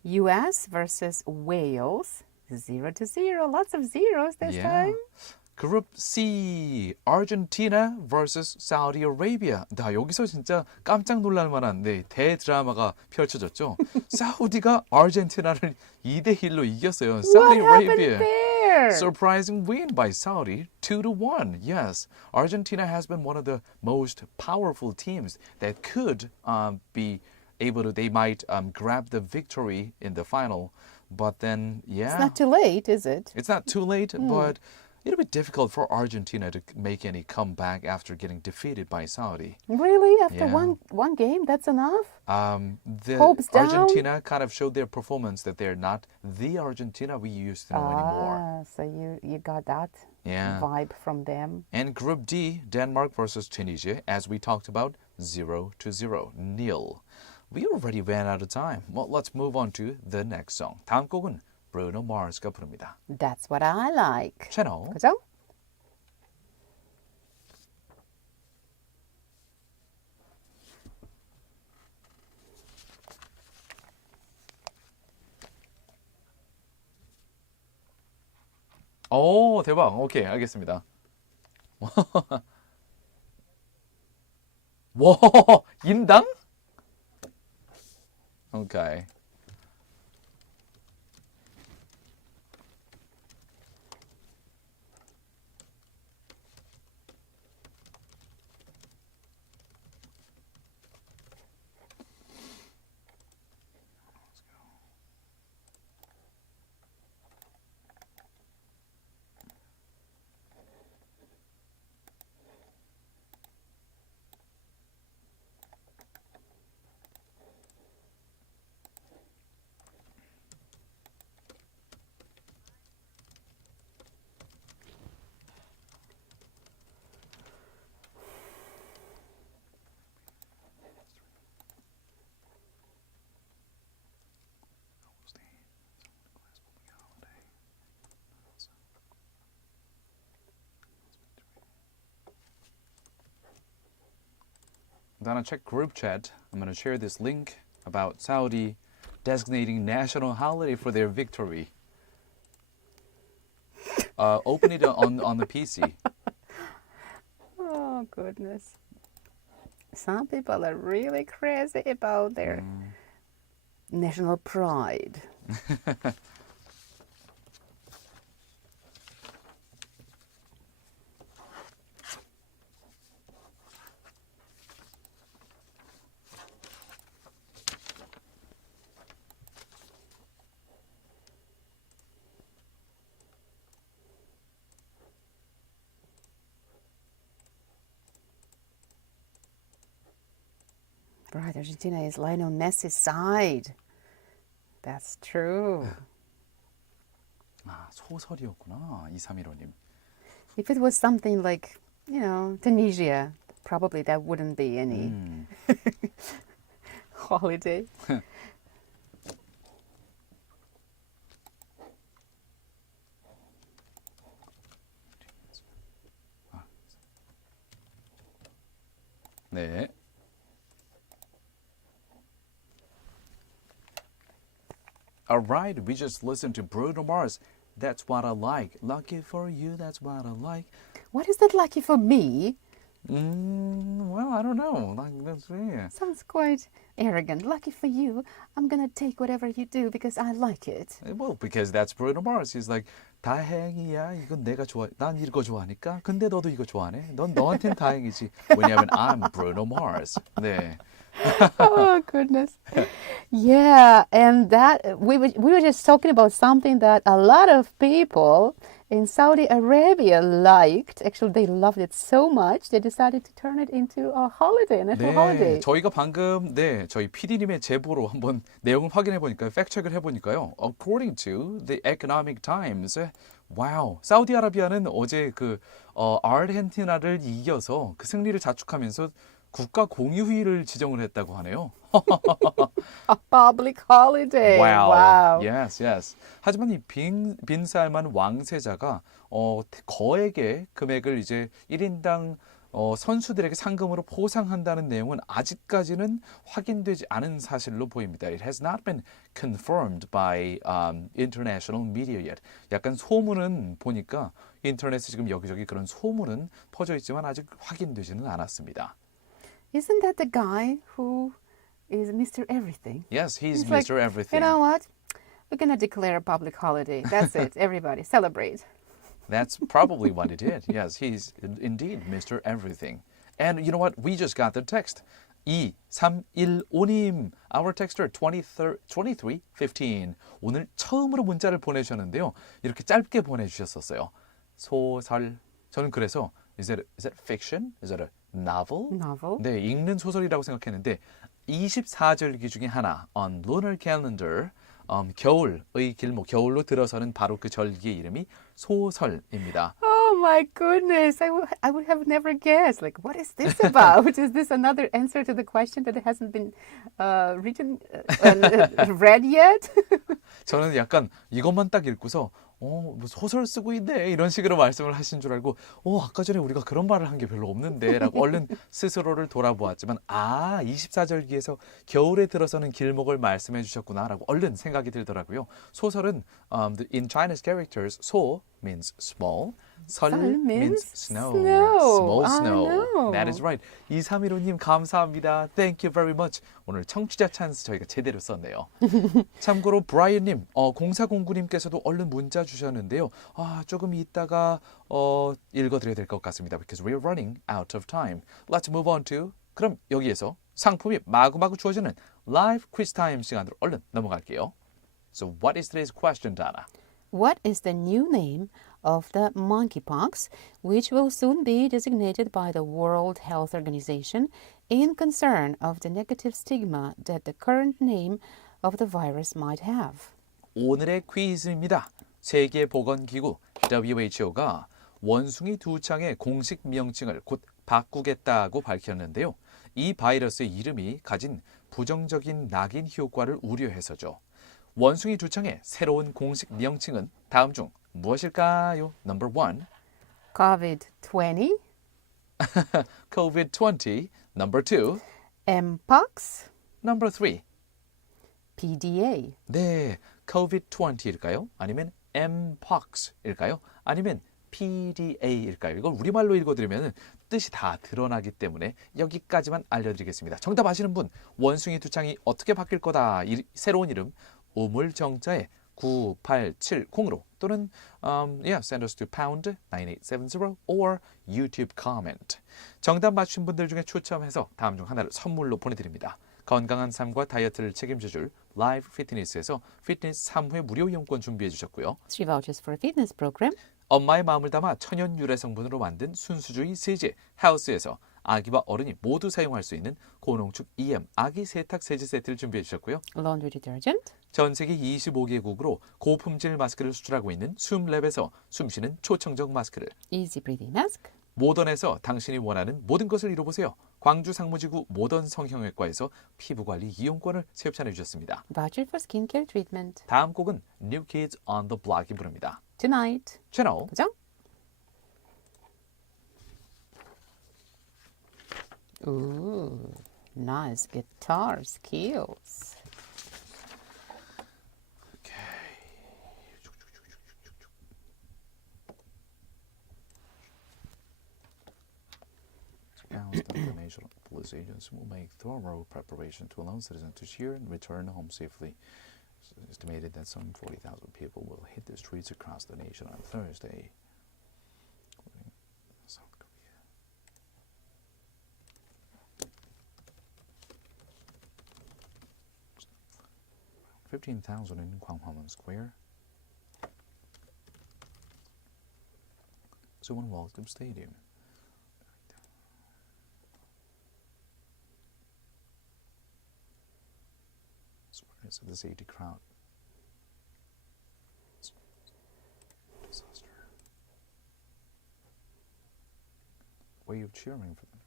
US versus Wales, 0-0. Lots of zeros this time. Group C, Argentina versus Saudi Arabia. 여기서 진짜 깜짝 놀랄 만한 대드라마가 펼쳐졌죠. 사우디가 아르헨티나를 2대1로 이겼어요. Saudi What Arabia. happened there? there. Surprising win by Saudi, 2-1. Yes, Argentina has been one of the most powerful teams that could be able to. They might grab the victory in the final, but then yeah, It's not too late, is it? it's not too late, but it'll be difficult for Argentina to make any comeback after getting defeated by Saudi. Really? After Yeah. one game, that's enough? The Hopes down? Argentina kind of showed their performance that they're not the Argentina we used to know anymore. So you got that Yeah. vibe from them. And Group D, Denmark versus Tunisia, as we talked about, 0-0, nil. We already ran out of time. Well, let's move on to the next song. 다음 곡은 Bruno Mars가 부릅니다. That's what I like. 채널 그죠? 오, 대박. 오케이, 알겠습니다. 와, 인당? 오케이. Then I check group chat. I'm going to share this link about Saudi designating national holiday for their victory. Open it on the PC. Oh, goodness. Some people are really crazy about their national pride. Right, Argentina is Lionel Messi's side. That's true. 아, 소설이었구나. 2315님. If it was something like, Tunisia, probably that wouldn't be any holiday. 네. All right, we just listened to Bruno Mars. That's what I like. Lucky for you, that's what I like. What is that lucky for me? Well, I don't know. That's yeah. Sounds quite arrogant. Lucky for you, I'm gonna take whatever you do because I like it. Well, because that's Bruno Mars. He's like, 다행이야. 이건 내가 좋아. 난 이거 좋아하니까. 근데 너도 이거 좋아하네. 넌 너한텐 다행이지. 왜냐하면 I'm Bruno Mars. 네. Oh goodness. Yeah, and that we were just talking about something that a lot of people in Saudi Arabia liked. Actually, they loved it so much they decided to turn it into a holiday, a national holiday. 저희가 방금 저희 PD님의 제보로 한번 내용을 확인해 보니까 팩트체크를 해 보니까요. According to the Economic Times, 와우, 사우디아라비아는 어제 아르헨티나를 이겨서 그 승리를 자축하면서 국가 공휴일을 지정을 했다고 하네요. A public holiday. Wow. Wow. Yes, yes. 하지만 이 빈살만 왕세자가 거액의 금액을 이제 1인당 선수들에게 상금으로 포상한다는 내용은 아직까지는 확인되지 않은 사실로 보입니다. It has not been confirmed by international media yet. 약간 소문은 보니까 인터넷에 지금 여기저기 그런 소문은 퍼져 있지만 아직 확인되지는 않았습니다. Isn't that the guy who is Mr. Everything? Yes, he's like, Mr. Everything. You know what? We're going to declare a public holiday. That's it. Everybody celebrate. That's probably what he did. Yes, he's indeed Mr. Everything. And you know what? We just got the text. 2315님, our texter 2315. 오늘 처음으로 문자를 보내주셨는데요. 이렇게 짧게 보내주셨었어요. 소설. 저는 그래서 is that fiction? Is that a novel? Novel. 네, 읽는 소설이라고 생각했는데 24절기 중에 하나 on lunar calendar 겨울의 길목, 겨울로 들어서는 바로 그 절기의 이름이 소설입니다. Oh my goodness. I would have never guessed. Like, what is this about? Is this another answer to the question that hasn't been written, read yet? 저는 약간 이것만 딱 읽고서 뭐 소설 쓰고 있네 이런 식으로 말씀을 하신 줄 알고 아까 전에 우리가 그런 말을 한 게 별로 없는데 라고 얼른 스스로를 돌아보았지만 24절기에서 겨울에 들어서는 길목을 말씀해 주셨구나 라고 얼른 생각이 들더라고요. 소설은 in Chinese characters 소 means small, 설 means snow. Small snow. No. That is right. 2315님 감사합니다. Thank you very much. 오늘 청취자 찬스 저희가 제대로 썼네요. 참고로 브라이언님, 0409님께서도 얼른 문자 주셨는데요. 조금 있다가 읽어드려야 될 것 같습니다. Because we're running out of time. Let's move on to 그럼 여기에서 상품이 마구마구 주어지는 라이브 퀴즈 타임 시간으로 얼른 넘어갈게요. So what is today's question, Dana? What is the new name of the monkeypox, which will soon be designated by the World Health Organization in concern of the negative stigma that the current name of the virus might have? 오늘의 퀴즈입니다. 세계보건기구 WHO가 원숭이 두 창의 공식 명칭을 곧 바꾸겠다고 밝혔는데요. 이 바이러스의 이름이 가진 부정적인 낙인 효과를 우려해서죠. 원숭이 두 창의 새로운 공식 명칭은 다음 중 무엇일까요? Number 1. COVID-20, COVID-20. Number 2. Mpox, Number 3. PDA. 네, COVID-20일까요? 아니면 Mpox일까요? 아니면 PDA일까요? 이걸 우리말로 읽어드리면 뜻이 다 드러나기 때문에 여기까지만 알려드리겠습니다. 정답 아시는 분, 원숭이 두 창이 어떻게 바뀔 거다. 새로운 이름 우물정자에 9870으로 또는 send us to pound 9870 or YouTube comment. 정답 맞추신 분들 중에 추첨해서 다음 중 하나를 선물로 보내드립니다. 건강한 삶과 다이어트를 책임져줄 라이브 피트니스에서 피트니스 3회 무료 이용권 준비해 주셨고요. 3 vouchers for a fitness program. 엄마의 마음을 담아 천연 유래 성분으로 만든 순수주의 세제 하우스에서 아기와 어른이 모두 사용할 수 있는 고농축 EM 아기 세탁 세제 세트를 준비해 주셨고요. Laundry detergent. 전 세계 25개국으로 고품질 마스크를 수출하고 있는 숨랩에서 숨쉬는 초청적 마스크를, Easy breathing mask. 모던에서 당신이 원하는 모든 것을 이뤄보세요. 광주 상무지구 모던 성형외과에서 피부관리 이용권을 세협찬해 주셨습니다. Voucher for skincare treatment. 다음 곡은 New Kids on the Block이 부릅니다. Tonight. 채널 고정. Ooh, nice guitar skills. The national police agents will make thorough preparation to allow citizens to cheer and return home safely. It's estimated that some 40,000 people will hit the streets across the nation on Thursday. South Korea. 15,000 in Gwangju Square. Suwon Welcome Stadium. It's the safety crowd. Disaster. Way of cheering for them.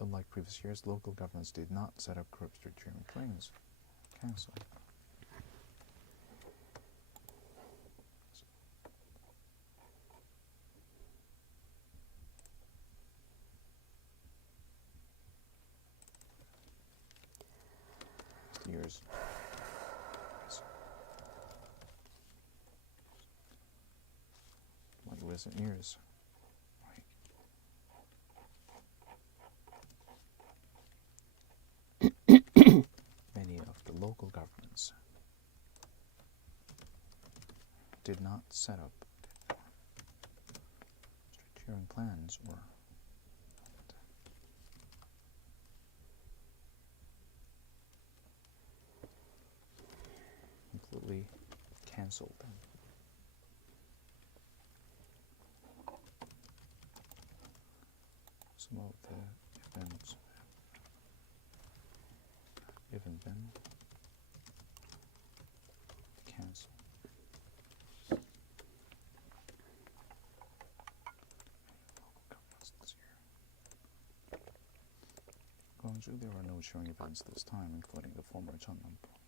Unlike previous years, local governments did not set up groups to cheering planes. Cancel. Years. Like recent years. Right. did not set up cheering plans or completely canceled them. Some of the events have even been cancelled. Gwangju, there are no cheering events this time, including the former Jeonnam province.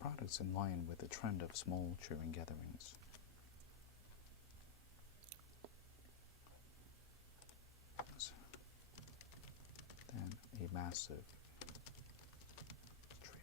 Products in line with the trend of small cheering gatherings. Then a massive tree.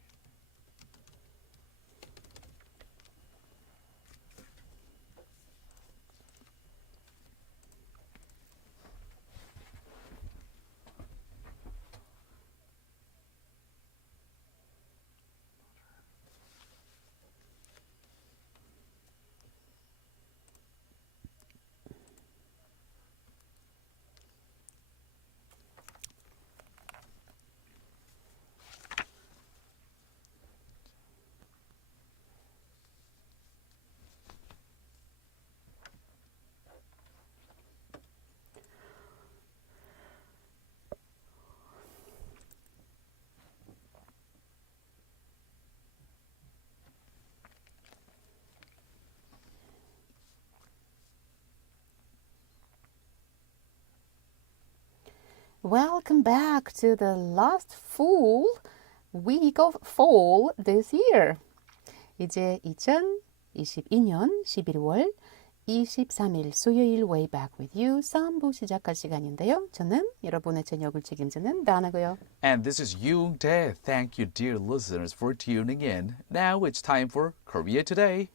Welcome back to the last full week of fall this year. 이제 2022년 11월 23일 수요일 Way Back with You 3부 시작할 시간인데요. 저는 여러분의 저녁을 책임지는 다나고요. And this is Yoon Tae. Thank you, dear listeners, for tuning in. Now it's time for Korea Today.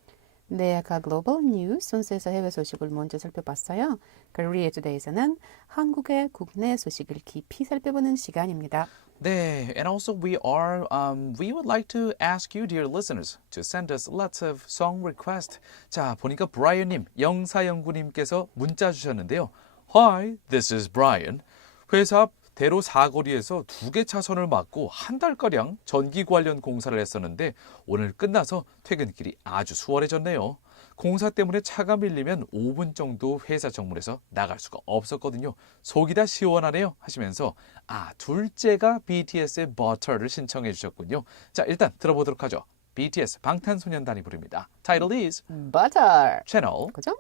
네, 아까 글로벌 뉴스 순서에서 해외 소식을 먼저 살펴봤어요. Korea Today에서는 한국의 국내 소식을 깊이 살펴보는 시간입니다. 네, and also we would like to ask you, dear listeners, to send us lots of song requests. 자, 보니까 브라이언님, 영사연구님께서 문자 주셨는데요. Hi, this is Brian. 회사 앞 대로 사거리에서 2개 차선을 막고 한 달가량 전기 관련 공사를 했었는데 오늘 끝나서 퇴근길이 아주 수월해졌네요. 공사 때문에 차가 밀리면 5분 정도 회사 정문에서 나갈 수가 없었거든요. 속이 다 시원하네요 하시면서 둘째가 BTS의 Butter를 신청해 주셨군요. 자, 일단 들어보도록 하죠. BTS 방탄소년단이 부릅니다. Title is Butter. 채널 그죠?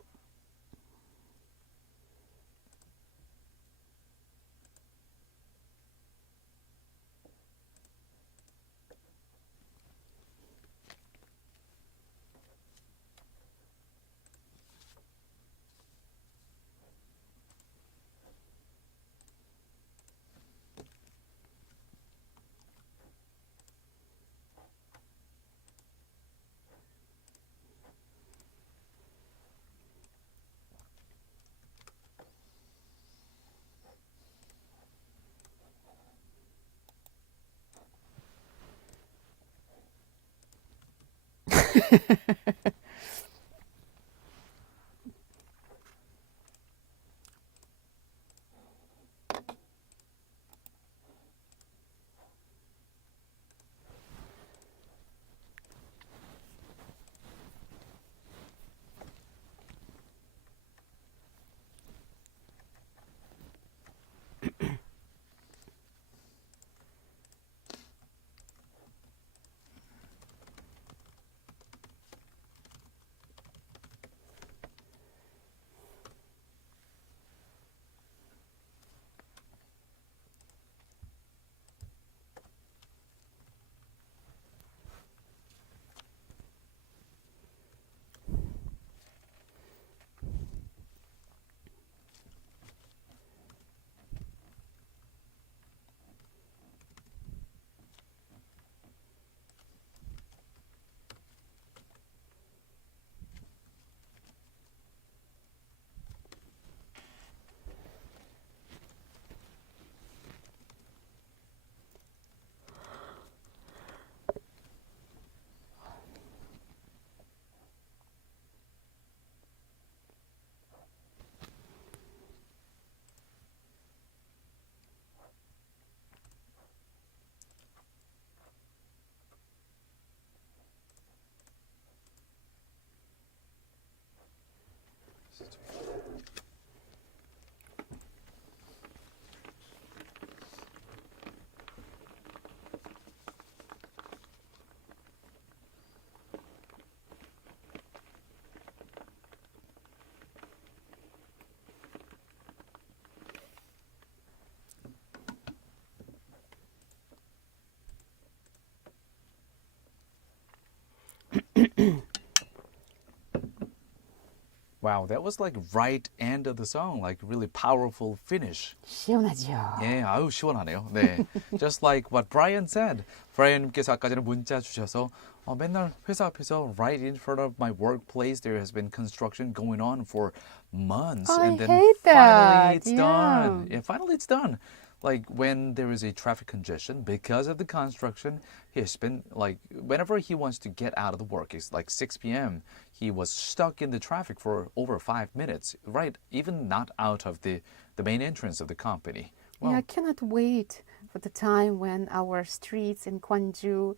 Wow, that was like right end of the song, like really powerful finish. 시원하죠. 예, 아유 시원하네요. 네, just like what Brian said. 브라이언님께서 아까 전에 문자 주셔서 맨날 회사 앞에서 right in front of my workplace there has been construction going on for months, I and then hate finally that. it's Yeah. done. Yeah, finally it's done. Like when there is a traffic congestion because of the construction, he's been like whenever he wants to get out of the work, it's like 6 p.m. He was stuck in the traffic for over 5 minutes, right? Even not out of the main entrance of the company. Yeah, I cannot wait for the time when our streets in Gwangju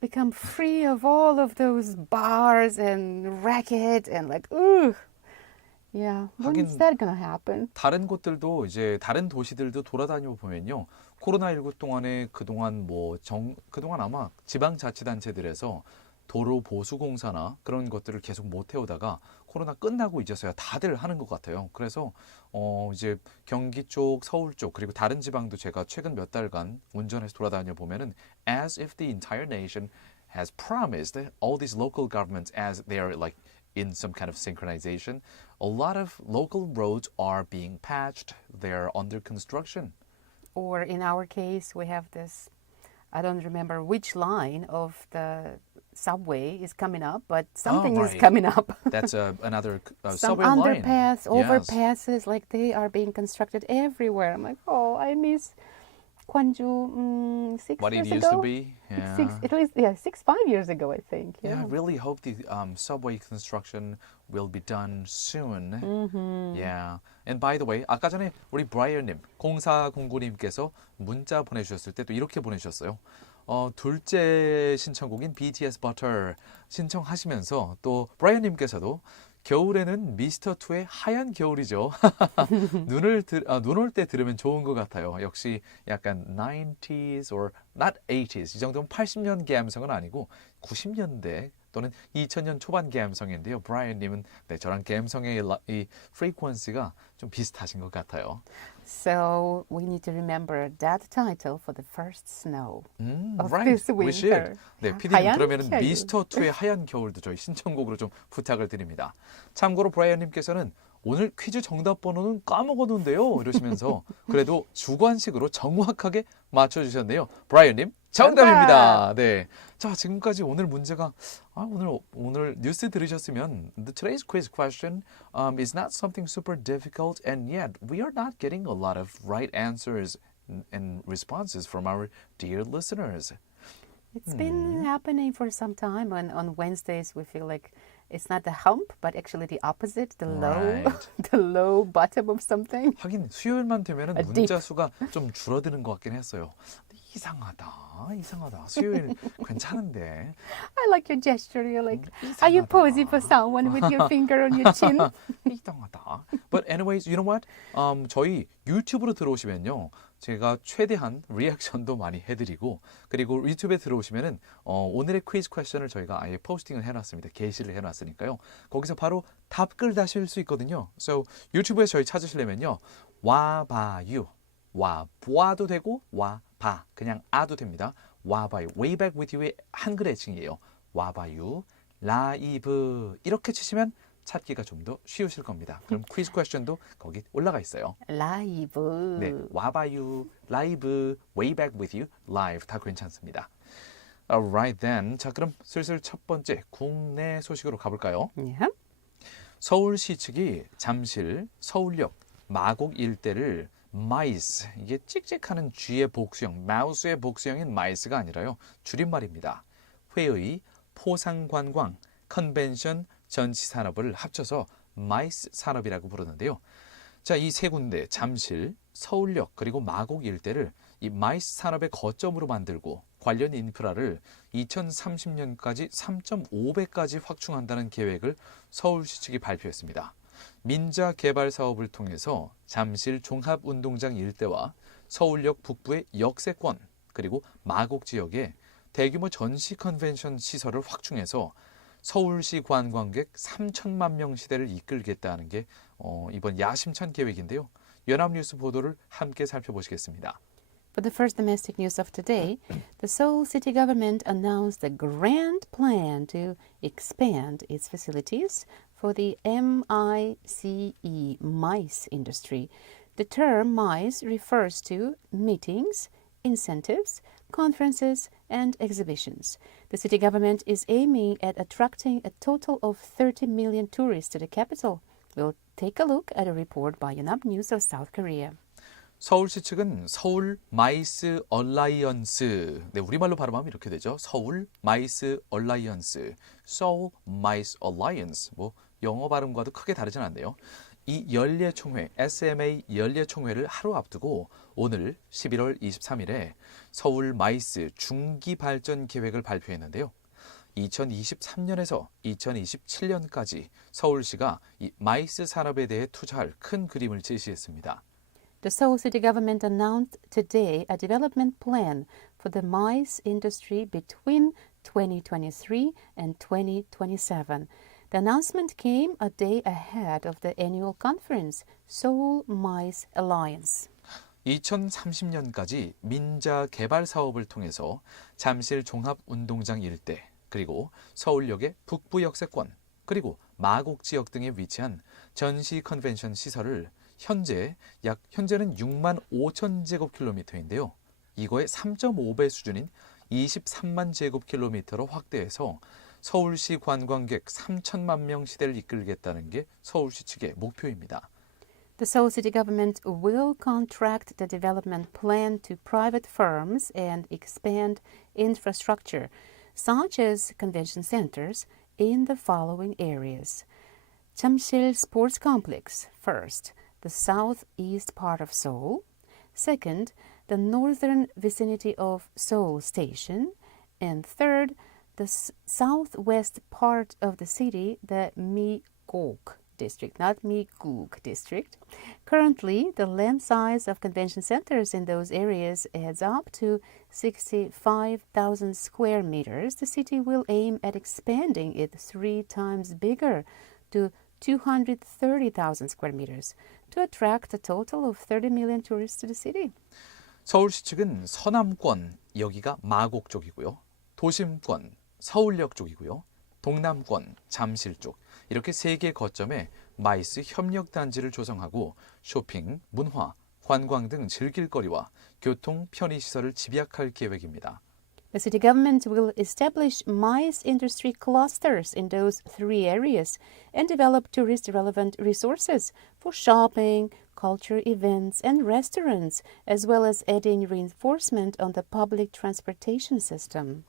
become free of all of those bars and racket and like, ugh. Yeah, when's 하긴 that gonna happen? 다른 곳들도 이제 다른 도시들도 돌아다녀 보면요. 코로나19 동안에 그동안 그동안 아마 지방자치단체들에서 도로 보수 공사나 그런 것들을 계속 못 해오다가 코로나 끝나고 이제서야 다들 하는 것 같아요. 그래서 이제 경기 쪽, 서울 쪽 그리고 다른 지방도 제가 최근 몇 달간 운전해서 돌아다녀 보면은 as if the entire nation has promised all these local governments as they are like in some kind of synchronization. A lot of local roads are being patched. They're under construction. Or in our case, we have this, I don't remember which line of the subway is coming up, but something is right. coming up. That's another Some subway line. underpass, Yes. overpasses, like they are being constructed everywhere. I'm like, oh, I miss Gwangju 6 What it years used ago. to be. Yeah. 5 years ago, I think. Yeah, I Yeah. really hope the subway construction will be done soon. Yeah. And by the way, 아까 전에 우리 브라이언님, 0409님께서 문자 보내주셨을 때 또 이렇게 보내주셨어요. 둘째 신청곡인 BTS Butter 신청하시면서 또 브라이언님께서도 겨울에는 미스터 투의 하얀 겨울이죠. 눈 올 때 들으면 좋은 것 같아요. 역시 약간 90s or not 80s 이 정도면 80년 감성은 아니고 90년대 또는 2000년 초반 감성인데요. 브라이언님은 네, 저랑 감성의 이 프리퀀시가 좀 비슷하신 것 같아요. So we need to remember that title for the first snow of Right, this we should. winter. 네, 피디님 하얀 그러면은 겨울. 미스터 투의 하얀 겨울도 저희 신청곡으로 좀 부탁을 드립니다. 참고로 브라이언님께서는 오늘 퀴즈 정답 번호는 까먹었는데요 이러시면서 그래도 주관식으로 정확하게 맞춰주셨네요. 브라이언님 정답입니다. 네, 자 지금까지 오늘 문제가 오늘 뉴스 들으셨으면 the today's quiz question is not something super difficult, and yet we are not getting a lot of right answers and responses from our dear listeners. It's been happening for some time. On Wednesdays, we feel like it's not the hump, but actually the opposite, the low, Right. the low bottom of something. 하긴 수요일만 되면은 A 문자 수가 좀 줄어드는 것 같긴 했어요. 이상하다. 수요일 괜찮은데. I like your gesture. You're like, are you posing for someone with your finger on your chin? 이상하다. But anyways, you know what? 저희 유튜브로 들어오시면요. 제가 최대한 리액션도 많이 해드리고 그리고 유튜브에 들어오시면은 오늘의 퀴즈 퀘션을 저희가 아예 포스팅을 해놨습니다. 게시를 해놨으니까요. 거기서 바로 답글 다실 수 있거든요. So 유튜브에서 저희 찾으시려면요. 와봐유. 와보아도 되고 와봐. 그냥 아도 됩니다. 와봐유. Way back with you의 한글 애칭이에요. 와봐유. 라이브. 이렇게 치시면 찾기가 좀 더 쉬우실 겁니다. 그럼 퀴즈 퀘션도 거기 올라가 있어요. 라이브. 네, 와봐유, 라이브, way back with you, live 다 괜찮습니다. Alright then. 자, 그럼 슬슬 첫 번째 국내 소식으로 가볼까요? Yeah. 서울시 측이 잠실, 서울역, 마곡 일대를 마이스, 이게 찍찍하는 쥐의 복수형, 마우스의 복수형인 마이스가 아니라요. 줄임말입니다. 회의, 포상관광, 컨벤션, 전시산업을 합쳐서 마이스 산업이라고 부르는데요. 자, 이 세 군데 잠실, 서울역 그리고 마곡 일대를 이 마이스 산업의 거점으로 만들고 관련 인프라를 2030년까지 3.5배까지 확충한다는 계획을 서울시 측이 발표했습니다. 민자 개발 사업을 통해서 잠실 종합운동장 일대와 서울역 북부의 역세권 그리고 마곡 지역에 대규모 전시 컨벤션 시설을 확충해서 서울시 관광객 3천만 명 시대를 이끌겠다는 게 이번 야심찬 계획인데요. 연합뉴스 보도를 함께 살펴보시겠습니다. For the first domestic news of today, the Seoul city government announced a grand plan to expand its facilities for the MICE industry. The term MICE refers to meetings, incentives, conferences, and exhibitions. The city government is aiming at attracting a total of 30 million tourists to the capital. We'll take a look at a report by Yonhap News of South Korea. 서울시 측은 서울 마이스 얼라이언스, 우리말로 발음하면 이렇게 되죠. 서울 마이스 얼라이언스, Seoul Mice Alliance, 영어 발음과도 크게 다르진 않네요. 이 연례총회, SMA 연례총회를 하루 앞두고 오늘 11월 23일에 서울 마이스 중기 발전 계획을 발표했는데요. 2023년에서 2027년까지 서울시가 이 마이스 산업에 대해 투자할 큰 그림을 제시했습니다. The Seoul city government announced today a development plan for the mice industry between 2023 and 2027. The announcement came a day ahead of the annual conference, Seoul Mice Alliance. 2030년까지 민자 개발 사업을 통해서 잠실 종합운동장 일대, 그리고 서울역의 북부 역세권, 그리고 마곡 지역 등에 위치한 전시 컨벤션 시설을 현재는 6만 5천 제곱킬로미터인데요. 이거의 3.5배 수준인 23만 제곱킬로미터로 확대해서 서울시 관광객 3천만 명 시대를 이끌겠다는 게 서울시 측의 목표입니다. The Seoul city government will contract the development plan to private firms and expand infrastructure, such as convention centers, in the following areas. Jamsil Sports Complex, first, the southeast part of Seoul. Second, the northern vicinity of Seoul Station. And third, the southwest part of the city, the Migok district, not Miguk district. Currently, the land size of convention centers in those areas adds up to 65,000 square meters. The city will aim at expanding it 3 times bigger to 230,000 square meters to attract a total of 30 million tourists to the city. 서울시 측은 서남권, 여기가 마곡 쪽이고요. 도심권, 서울역 쪽이고요. 동남권, 잠실 쪽, 이렇게 3개 거점에 마이스 협력단지를 조성하고 쇼핑, 문화, 관광 등 즐길거리와 교통, 편의시설을 집약할 계획입니다. The city government will establish mice industry clusters in those 3 areas and develop tourist-relevant resources for shopping, culture events, and restaurants, as well as adding reinforcement on the public transportation system.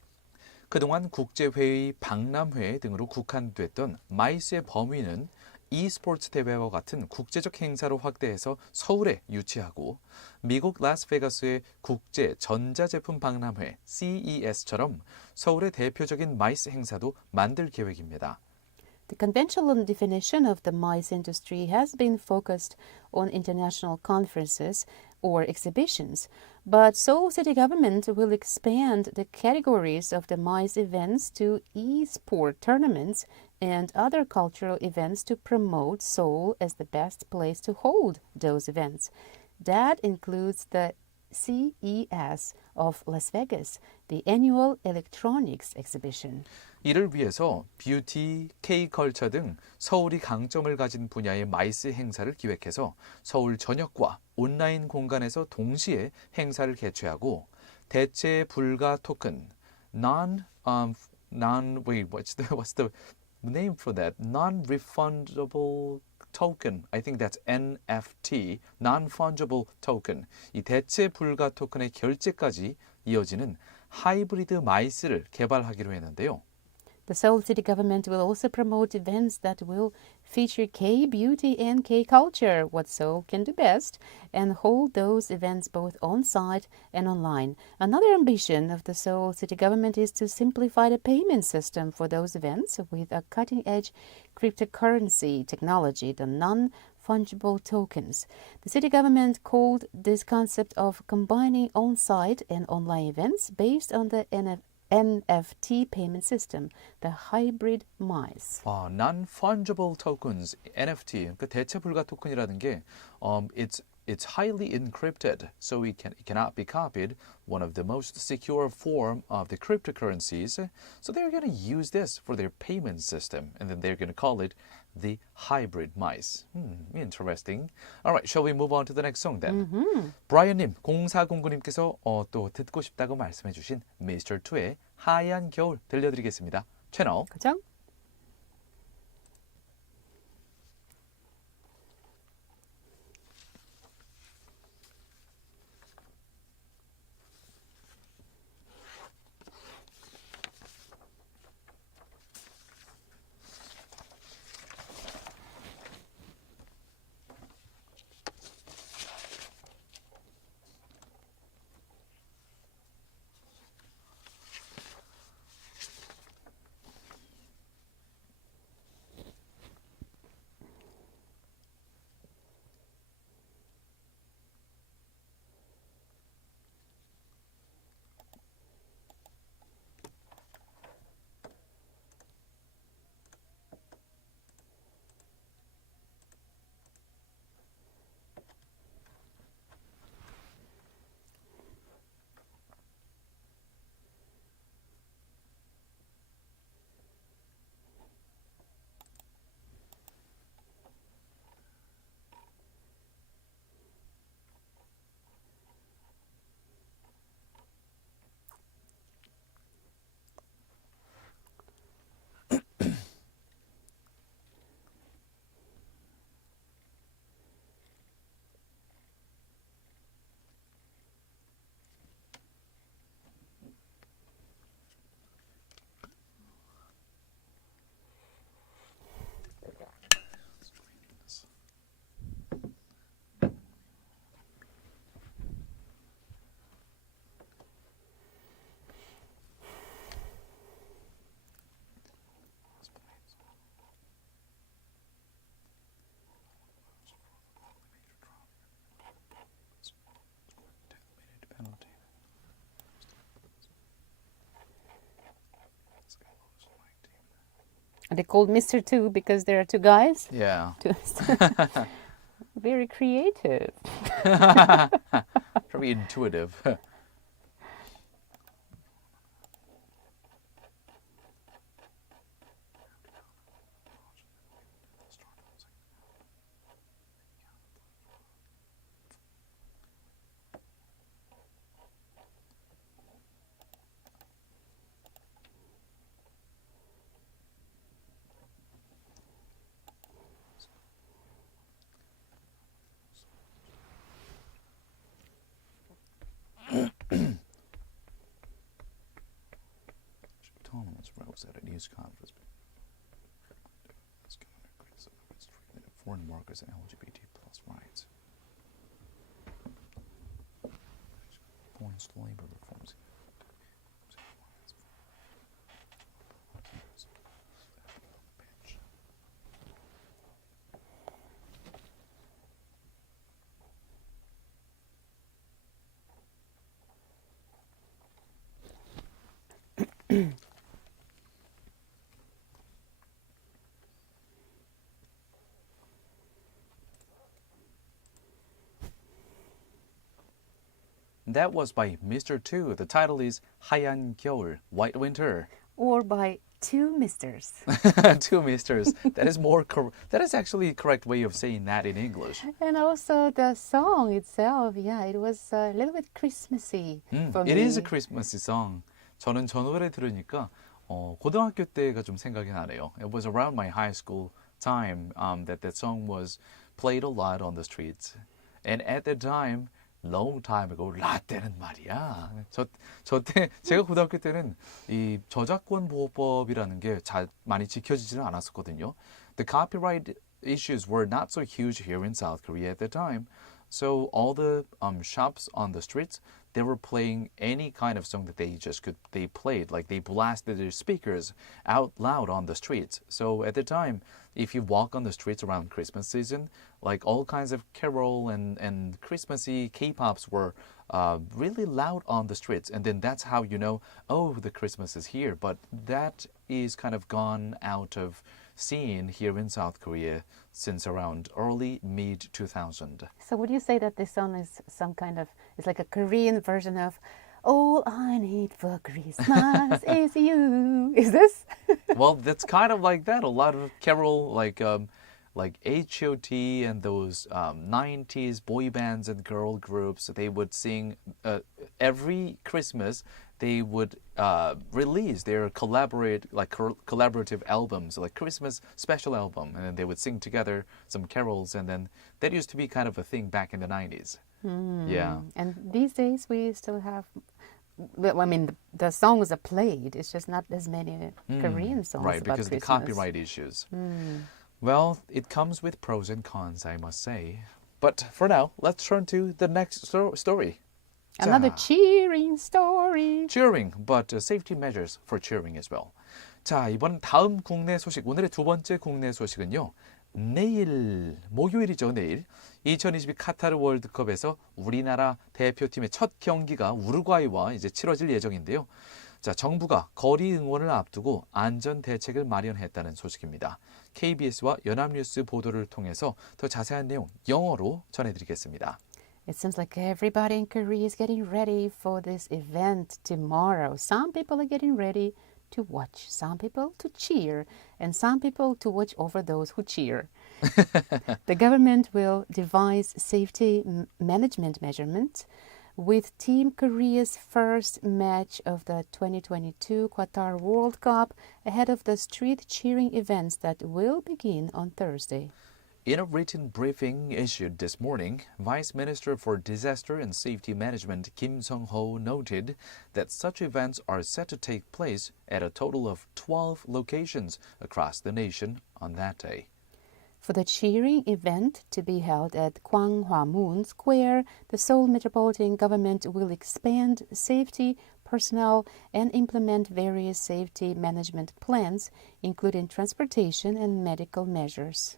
그동안 국제회의, 박람회 등으로 국한됐던 마이스의 범위는 e스포츠 대회와 같은 국제적 행사로 확대해서 서울에 유치하고 미국 라스베가스의 국제 전자제품 박람회 CES처럼 서울의 대표적인 마이스 행사도 만들 계획입니다. The conventional definition of the mice industry has been focused on international conferences or exhibitions, but Seoul city government will expand the categories of the mice events to e-sport tournaments and other cultural events to promote Seoul as the best place to hold those events. That includes the CES of Las Vegas, the annual electronics exhibition. 이를 위해서 뷰티, K-컬처 등 서울이 강점을 가진 분야의 마이스 행사를 기획해서 서울 전역과 온라인 공간에서 동시에 행사를 개최하고 대체 불가 토큰, what's the name for that? Non-refundable token. I think that's NFT, non-fungible token. 이 대체 불가 토큰의 결제까지 이어지는 하이브리드 마이스를 개발하기로 했는데요. The Seoul city government will also promote events that will feature K-beauty and K-culture, what Seoul can do best, and hold those events both on-site and online. Another ambition of the Seoul city government is to simplify the payment system for those events with a cutting-edge cryptocurrency technology, the non-fungible tokens. The city government called this concept of combining on-site and online events based on the NFT payment system, the hybrid mice. Non-fungible tokens, NFT, 그 대체 불가 토큰이라는 게 it's highly encrypted, so it cannot be copied. One of the most secure form of the cryptocurrencies. So they're going to use this for their payment system, and then they're going to call it the hybrid mice. Interesting. All right, shall we move on to the next song then? 브라이언님, 0409님께서 또 듣고 싶다고 말씀해주신 Mr. 2의 하얀 겨울 들려드리겠습니다. 채널 그죠? Are they called Mr. 2 because there are two guys? Yeah. Very creative. Very intuitive. Thomas rose at a news conference. Foreign workers and LGBT plus rights. Forced labor reforms. That was by Mr. 2. The title is 하얀 겨울, White Winter. Or by two misters. Two misters. That is that is actually a correct way of saying that in English. And also the song itself, yeah, it was a little bit Christmassy for me. It is a Christmassy song. 저는 저 노래 들으니까 고등학교 때가 좀 생각이 나네요. It was around my high school time that song was played a lot on the streets. And at the time, long time ago. 라떼는 말이야. 저때 제가 고등학교 때는 이 저작권 보호법이라는 게 많이 지켜지지는 않았었거든요. The copyright issues were not so huge here in South Korea at the time. So all the shops on the streets, they were playing any kind of song that they played, like they blasted their speakers out loud on the streets. So at the time, if you walk on the streets around Christmas season, like all kinds of carol and Christmassy K-pops were really loud on the streets. And then that's how you know, oh, the Christmas is here. But that is kind of gone out of scene here in South Korea since around early mid-2000. So would you say that this song is it's like a Korean version of All I Need for Christmas is You? Is this? Well, that's kind of like that. A lot of carol, like H.O.T. and those 90s boy bands and girl groups, they would sing every Christmas. They would release their collaborative albums, like Christmas special album, and then they would sing together some carols, and then that used to be kind of a thing back in the 90s. Yeah. And these days we still have, I mean, the songs are played. It's just not as many Korean songs right, about because of the Christmas. copyright issues. Well, it comes with pros and cons, I must say. But for now, let's turn to the next story. Another 자, cheering story. cheering, but safety measures for cheering as well. 자, 이번 다음 국내 소식, 오늘의 두 번째 국내 소식은요. 내일, 목요일이죠, 내일. 2022 카타르 월드컵에서 우리나라 대표팀의 첫 경기가 우루과이와 이제 치러질 예정인데요. 자, 정부가 거리 응원을 앞두고 안전 대책을 마련했다는 소식입니다. KBS와 연합뉴스 보도를 통해서 더 자세한 내용 영어로 전해드리겠습니다. It seems like everybody in Korea is getting ready for this event tomorrow. Some people are getting ready to watch, some people to cheer, and some people to watch over those who cheer. The government will devise safety management measurements with Team Korea's first match of the 2022 Qatar World Cup ahead of the street cheering events that will begin on Thursday. In a written briefing issued this morning, Vice Minister for Disaster and Safety Management Kim Sung-ho noted that such events are set to take place at a total of 12 locations across the nation on that day. For the cheering event to be held at Gwangju Square, the Seoul Metropolitan Government will expand safety personnel and implement various safety management plans, including transportation and medical measures.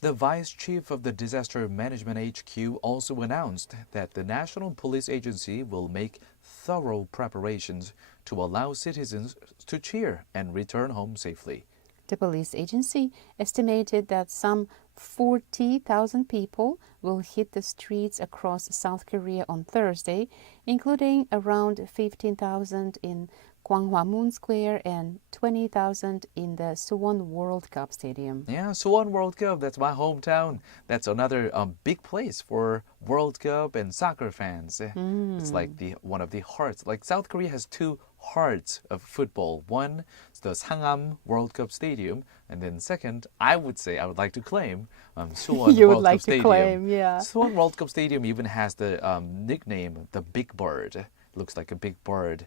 The Vice Chief of the Disaster Management HQ also announced that the National Police Agency will make thorough preparations to allow citizens to cheer and return home safely. The police agency estimated that some 40,000 people will hit the streets across South Korea on Thursday, including around 15,000 in Gwangju Square and 20,000 in the Suwon World Cup Stadium. Yeah, Suwon World Cup, that's my hometown. That's another big place for World Cup and soccer fans. It's like one of the hearts. Like South Korea has two hearts of football. One is the Sangam World Cup Stadium, and then second, I would like to claim Suwon You would World like Cup to Stadium. claim, yeah. Suwon World Cup Stadium even has the nickname, the Big Bird. Looks like a big bird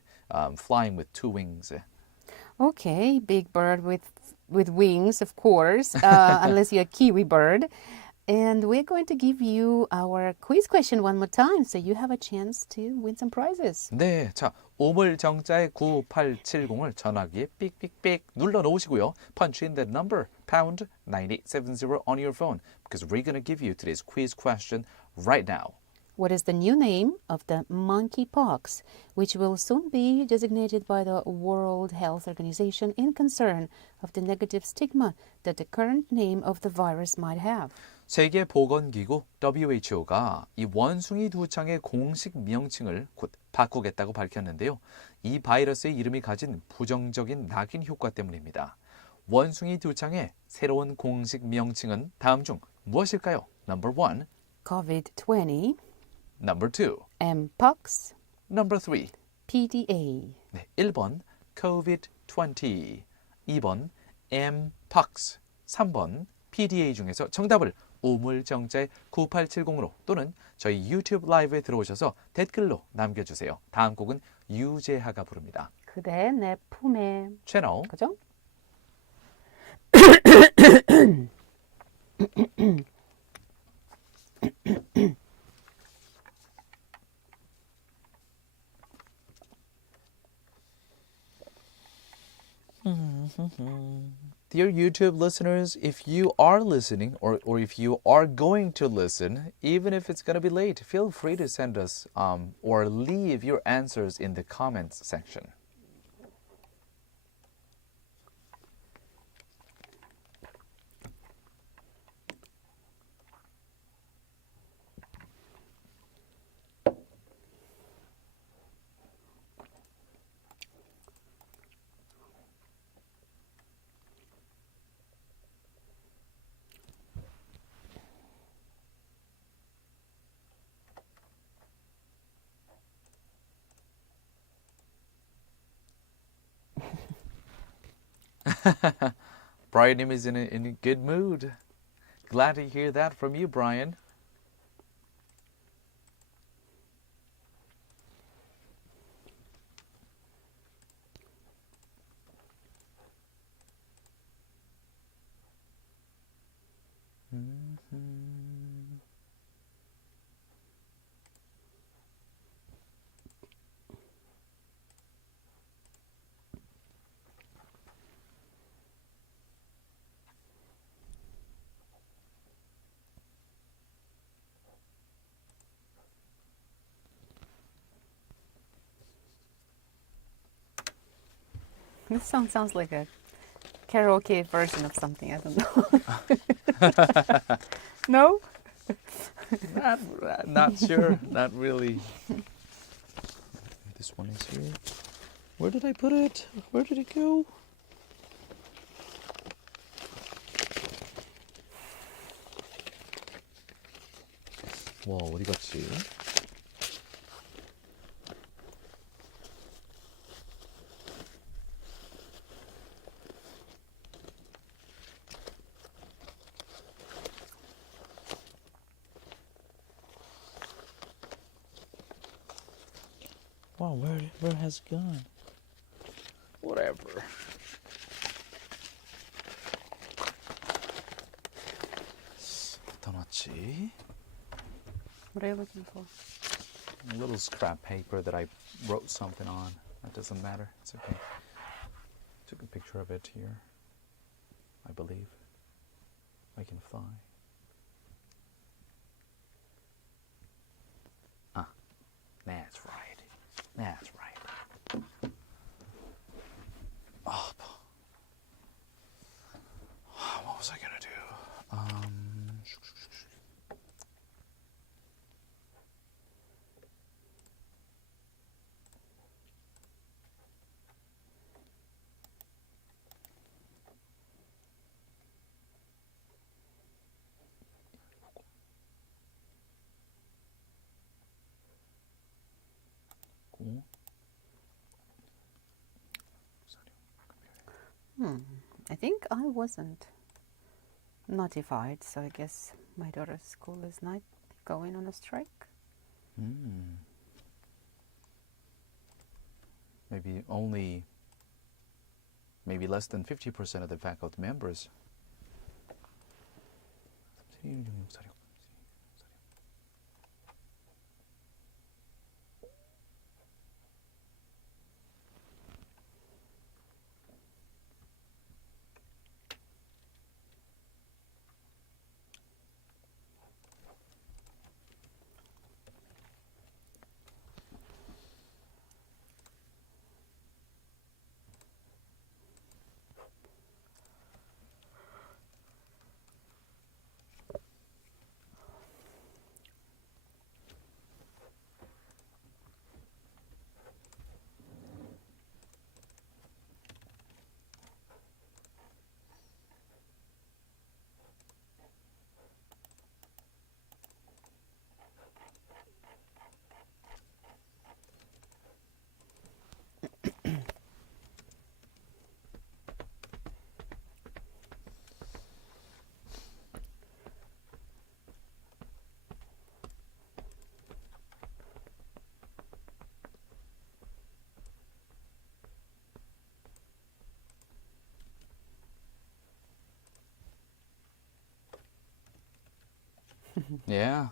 flying with two wings. Okay, big bird with wings, of course, unless you're a kiwi bird. And we're going to give you our quiz question one more time, so you have a chance to win some prizes. 네, 자, 우물정자의 9870을 전화기에 삑삑삑 눌러 놓으시고요. Punch in that number, pound 9870 on your phone, because we're going to give you today's quiz question right now. What is the new name of the monkeypox, which will soon be designated by the World Health Organization in concern of the negative stigma that the current name of the virus might have? 세계보건기구 WHO가 이 원숭이 두창의 공식 명칭을 곧 바꾸겠다고 밝혔는데요. 이 바이러스의 이름이 가진 부정적인 낙인 효과 때문입니다. 원숭이 두창의 새로운 공식 명칭은 다음 중 무엇일까요? Number 1. COVID-20, Number 2. Mpox, Number 3. PDA. 네, 1번 COVID-20, 2번 Mpox, 3번 PDA 중에서 정답을 우물정자 9870으로 또는 저희 유튜브 라이브에 들어오셔서 댓글로 남겨주세요. 다음 곡은 유재하가 부릅니다. 그대 내 품에. 채널 그죠? Dear YouTube listeners, if you are listening or if you are going to listen, even if it's going to be late, feel free to send us or leave your answers in the comments section. Brian is in a good mood. Glad to hear that from you, Brian. This song sounds like a karaoke version of something. I don't know. No? Not sure. Not really. This one is here. Where did I put it? Where did it go? 와, 어디 갔지? Wow, where has it gone? Whatever. 어디다 놨지? What are you looking for? A little scrap paper that I wrote something on. That doesn't matter. It's okay. Took a picture of it here. I believe. I can fly. Ah, that's right. That's right. Oh, what was I gonna do? I think I wasn't notified, so I guess my daughter's school is not going on a strike. Maybe less than 50% of the faculty members. Yeah.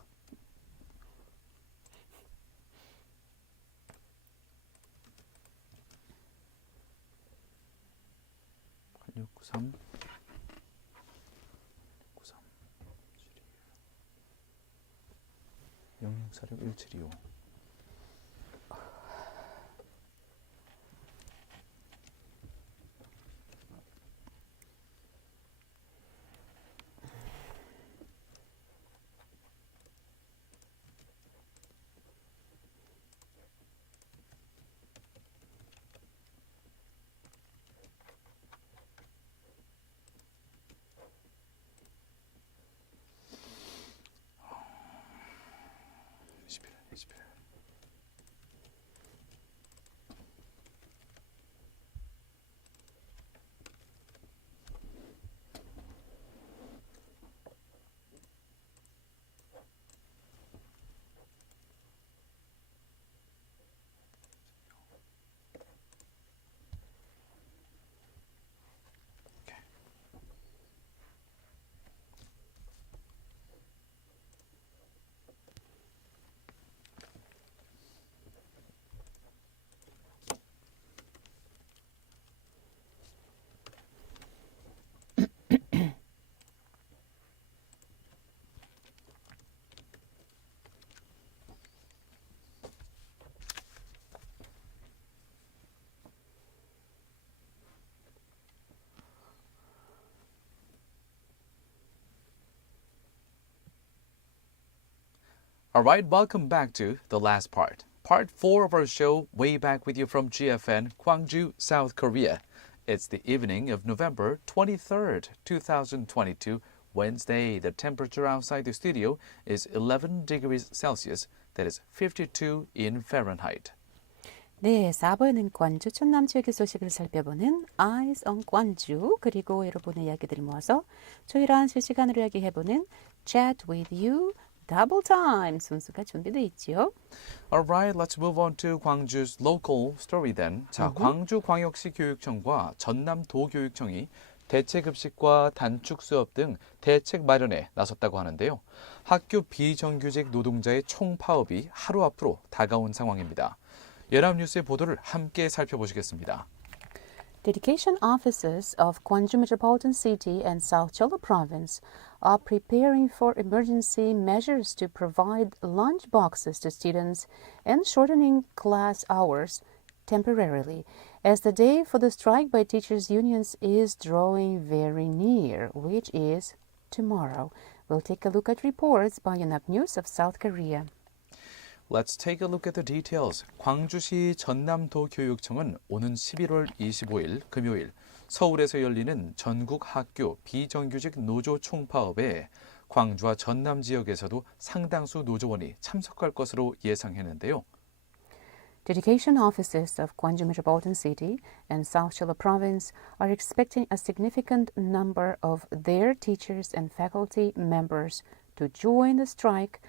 (8693) 0646-1725 21, 21. All right, welcome back to the last part. Part 4 of our show, way back with you from GFN, Gwangju, South Korea. It's the evening of November 23rd, 2022, Wednesday. The temperature outside the studio is 11 degrees Celsius, that is 52 in Fahrenheit. 네, 4부에는 관주 전남 지역의 소식을 살펴보는 Eyes on Gwangju 그리고 여러분의 이야기들을 모아서 조일한 실시간으로 이야기해보는 Chat with You Double Time 순서가 준비되어 있지요. Alright, let's move on to 광주's local story then. 자, 광주광역시 교육청과 전남도교육청이 대체급식과 단축 수업 등 대책 마련에 나섰다고 하는데요. 학교 비정규직 노동자의 총파업이 하루 앞으로 다가온 상황입니다. 연합뉴스의 보도를 함께 살펴보시겠습니다. Dedication offices of Gwangju Metropolitan City and South Jeolla Province are preparing for emergency measures to provide lunch boxes to students and shortening class hours temporarily, as the day for the strike by teachers' unions is drawing very near, which is tomorrow. We'll take a look at reports by 연합뉴스 of South Korea. Let's take a look at the details. 광주시 전남도교육청은 오는 11월 25일 금요일 서울에서 열리는 전국 학교 비정규직 노조 총파업에 광주와 전남 지역에서도 상당수 노조원이 참석할 것으로 예상했는데요. Dedication offices of Gwangju Metropolitan City and South Jeolla Province are expecting a significant number of their teachers and faculty members to join the strike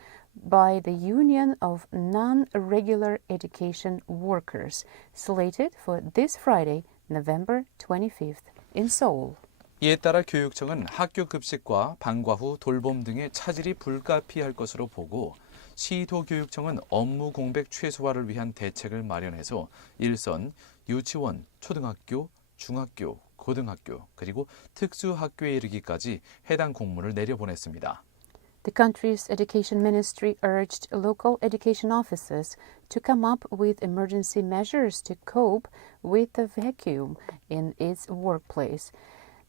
by the Union of Non-Regular Education Workers, slated for this Friday, November 25th, in Seoul. 이에 따라 교육청은 학교 급식과 방과 후 돌봄 등의 차질이 불가피할 것으로 보고 시도교육청은 업무 공백 최소화를 위한 대책을 마련해서 일선 유치원, 초등학교, 중학교, 고등학교, 그리고 특수학교에 이르기까지 해당 공문을 내려보냈습니다. The country's education ministry urged local education offices to come up with emergency measures to cope with the vacuum in its workplace.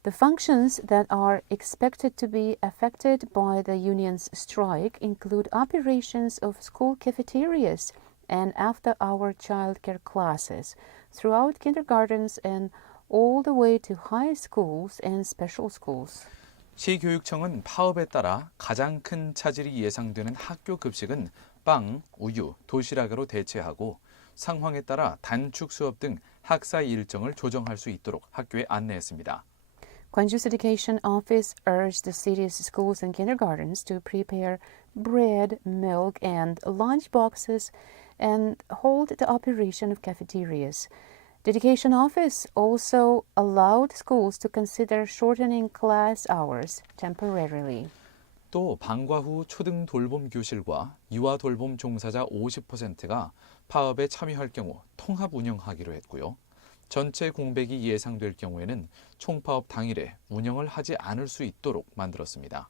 The functions that are expected to be affected by the union's strike include operations of school cafeterias and after-hour childcare classes throughout kindergartens and all the way to high schools and special schools. 시교육청은 파업에 따라 가장 큰 차질이 예상되는 학교 급식은 빵, 우유, 도시락으로 대체하고 상황에 따라 단축 수업 등 학사 일정을 조정할 수 있도록 학교에 안내했습니다. Gwangju's Education Office urged the city's schools and kindergartens to prepare bread, milk, and lunch boxes and hold the operation of cafeterias. The Education Office also allowed schools to consider shortening class hours temporarily. 또 방과 후 초등 돌봄 교실과 유아 돌봄 종사자 50%가 파업에 참여할 경우 통합 운영하기로 했고요. 전체 공백이 예상될 경우에는 총파업 당일에 운영을 하지 않을 수 있도록 만들었습니다.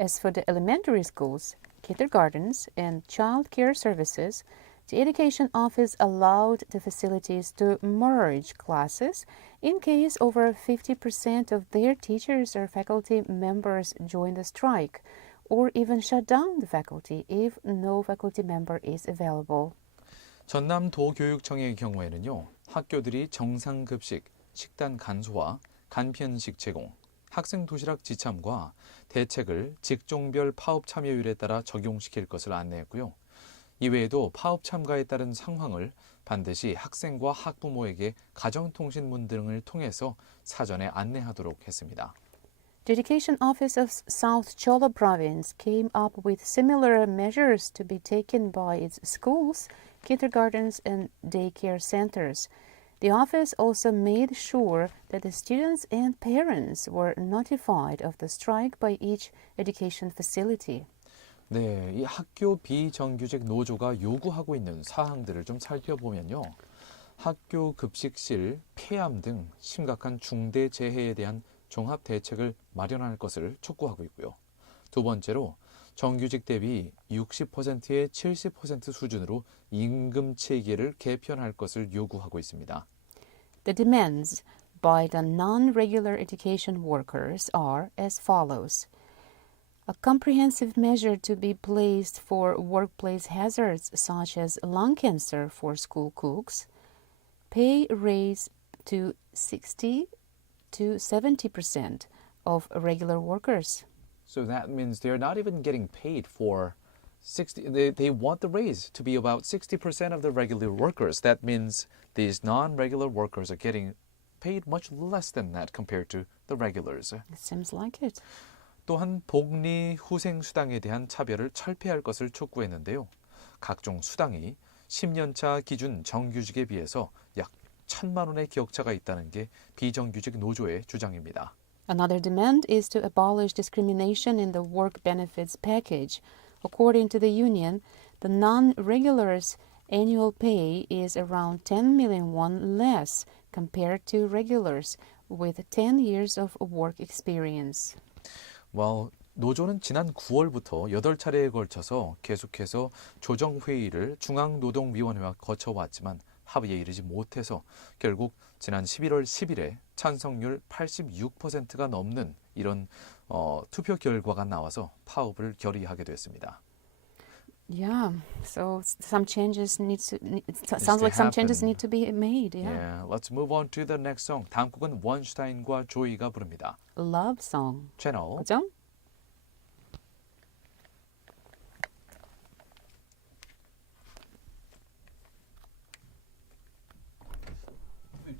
As for the elementary schools, kindergartens, and child care services, the Education Office allowed the facilities to merge classes in case over 50% of their teachers or faculty members join the strike, or even shut down the faculty if no faculty member is available. 전남도교육청의 경우에는요, 학교들이 정상급식, 식단 간소화, 간편식 제공, 학생 도시락 지참과 대책을 직종별 파업 참여율에 따라 적용시킬 것을 안내했고요. 이외에도 파업 참가에 따른 상황을 반드시 학생과 학부모에게 가정통신문 등을 통해서 사전에 안내하도록 했습니다. The Education Office of South Chola Province came up with similar measures to be taken by its schools, kindergartens, and daycare centers. The office also made sure that the students and parents were notified of the strike by each education facility. 네, 이 학교 비정규직 노조가 요구하고 있는 사항들을 좀 살펴보면요. 학교 급식실 폐암 등 심각한 중대 재해에 대한 종합 대책을 마련할 것을 촉구하고 있고요. 두 번째로 정규직 대비 60%의 70% 수준으로 임금 체계를 개편할 것을 요구하고 있습니다. The demands by the non-regular education workers are as follows. A comprehensive measure to be placed for workplace hazards such as lung cancer for school cooks, pay raise to 60 to 70% of regular workers. So that means they're not even getting paid for 60. They want the raise to be about 60% of the regular workers. That means these non-regular workers are getting paid much less than that compared to the regulars. It seems like it. 또한 복리 후생 수당에 대한 차별을 철폐할 것을 촉구했는데요. 각종 수당이 10년차 기준 정규직에 비해서 약 1,000만 원의 격차가 있다는 게 비정규직 노조의 주장입니다. Another demand is to abolish discrimination in the work benefits package. According to the union, the non-regulars' annual pay is around 10 million won less compared to regulars with 10 years of work experience. Well, 노조는 지난 9월부터 8차례에 걸쳐서 계속해서 조정회의를 중앙노동위원회와 거쳐왔지만 합의에 이르지 못해서 결국 지난 11월 10일에 찬성률 86%가 넘는 이런 투표 결과가 나와서 파업을 결의하게 됐습니다. Yeah, so some changes sounds to like some changes happen. need to be made. Yeah. Yeah, let's move on to the next song. 다음 곡은 원슈타인과 조이가 부릅니다. Love song. 채널 그죠?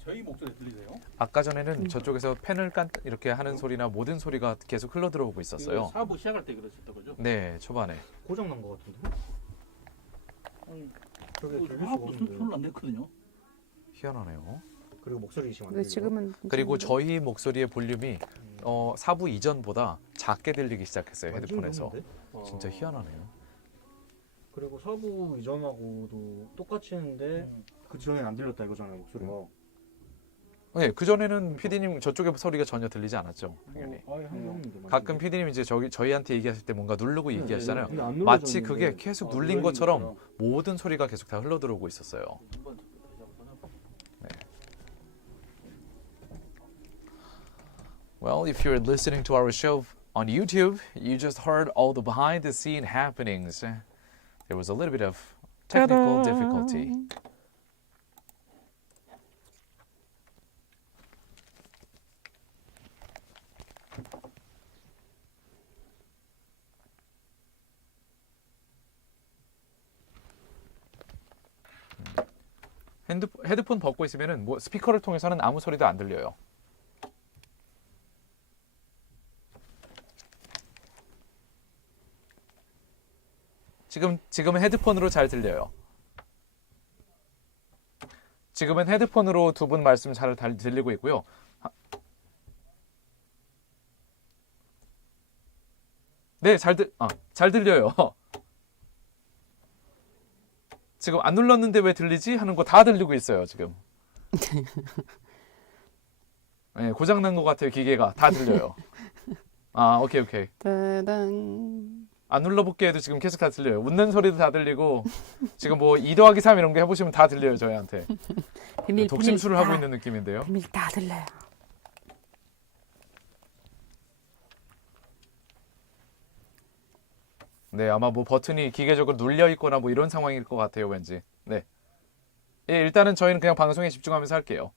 저희 목소리 들리세요? 아까 전에는 저쪽에서 펜을 이렇게 하는 소리나 모든 소리가 계속 흘러 들어오고 있었어요. 사부 시작할 때 그러셨다 그죠? 네, 초반에. 고장 난 것 같은데? 저게 들릴 수가 사부도 없는데. 손을 안 냈거든요. 희한하네요. 그리고 목소리 지금 안 근데 들려. 지금은 그리고 저희 목소리의 볼륨이 사부 이전보다 작게 들리기 시작했어요. 완전 헤드폰에서. 좋은데? 진짜 희한하네요. 그리고 사부 이전하고도 똑같이 했는데 그 전엔 안 들렸다 이거잖아요 목소리가. 네, 그전에는 PD님 저쪽에 소리가 전혀 들리지 않았죠. 당연히. 아예 상관없는데. 가끔 PD님 이제 저희한테 얘기하실 때 뭔가 누르고 얘기하시잖아요. 근데 안 마치 눌러졌는데. 그게 계속 눌린 것처럼 모든 소리가 계속 다 흘러 들어오고 있었어요. 한번 다시 한번 해봐. Well, if you're listening to our show on YouTube, you just heard all the behind the scene happenings. There was a little bit of technical difficulty. 헤드폰 벗고 있으면은 뭐 스피커를 통해서는 아무 소리도 안 들려요. 지금은 헤드폰으로 잘 들려요. 지금은 헤드폰으로 두 분 말씀 잘 들리고 있고요. 네, 잘 들려요. 지금 안 눌렀는데 왜 들리지? 하는 거 다 들리고 있어요, 지금. 네, 고장난 것 같아요, 기계가. 다 들려요. 아, 오케이. 따단. 안 눌러볼게 해도 지금 계속 다 들려요. 웃는 소리도 다 들리고 지금 뭐 2 더하기 3 이런 거 해보시면 다 들려요, 저희한테. 비밀 독심술을 하고 다, 있는 느낌인데요. 비밀 다 들려요. 네, 아마 뭐 버튼이 기계적으로 눌려 있거나 뭐 이런 상황일 것 같아요, 왠지. 네. 예, 일단은 저희는 그냥 방송에 집중하면서 할게요.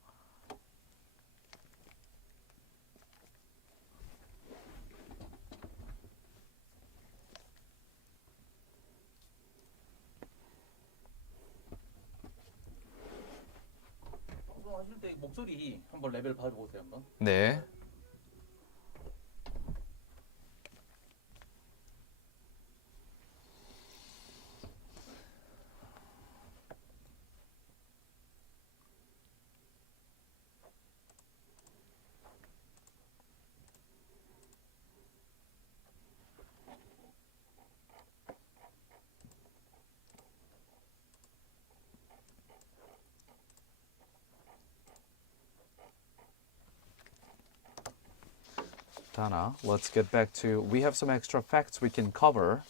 방송하실 때 목소리 한번 레벨 봐보세요 한번. 네. Donna, let's get back to, we have some extra facts we can cover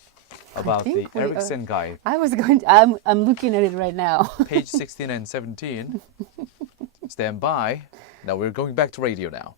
about the think we are- Erickson guy, I'm looking at it right now. page 16 and 17. Stand by. Now we're going back to radio now.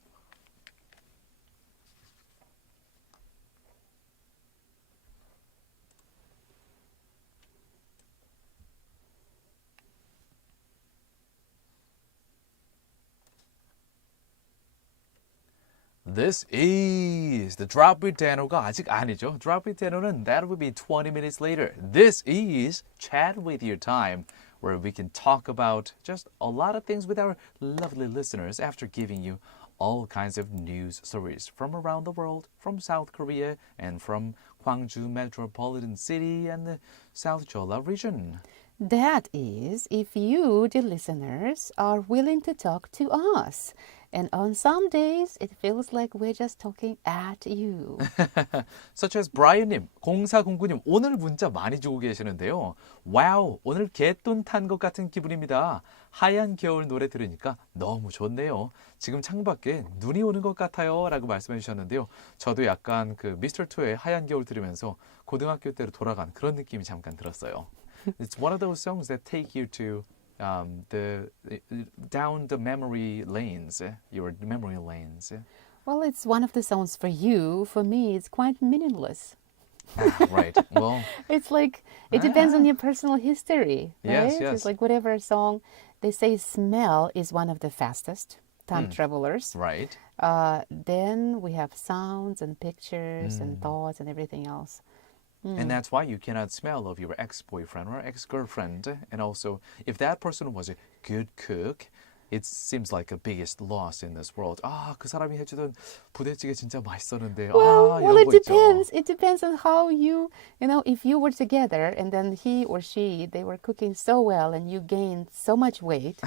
This is the drop with Dano가 아직 아니죠. Drop with Dano는 that will be 20 minutes later. This is chat with your time, where we can talk about just a lot of things with our lovely listeners after giving you all kinds of news stories from around the world, from South Korea and from Gwangju metropolitan city and the South Jeolla region. That is, if you, the listeners, are willing to talk to us. And on some days, it feels like we're just talking at you. Such as Brian님, 0409님 오늘 문자 많이 주고 계시는데요. 와우, 오늘 개돈 탄 것 같은 기분입니다. 하얀 겨울 노래 들으니까 너무 좋네요. 지금 창밖에 눈이 오는 것 같아요. 라고 말씀해 주셨는데요. 저도 약간 그 미스터 투의 하얀 겨울 들으면서 고등학교 때로 돌아간 그런 느낌이 잠깐 들었어요. It's one of those songs that take you to down the memory lanes, your memory lanes. Well, it's one of the songs for you. For me, it's quite meaningless. Right. Well, It's like, it depends on your personal history. Yes, Right? yes. It's like whatever song, they say smell is one of the fastest time travelers. right. Then we have sounds and pictures and thoughts and everything else. And that's why you cannot smell of your ex-boyfriend or ex-girlfriend. And also, if that person was a good cook, it seems like the biggest loss in this world. 아, 그 사람이 해주던 부대찌개 진짜 맛있었는데. Well, 이런 it 거 있죠. depends. It depends on how you know, if you were together and then he or she, they were cooking so well and you gained so much weight.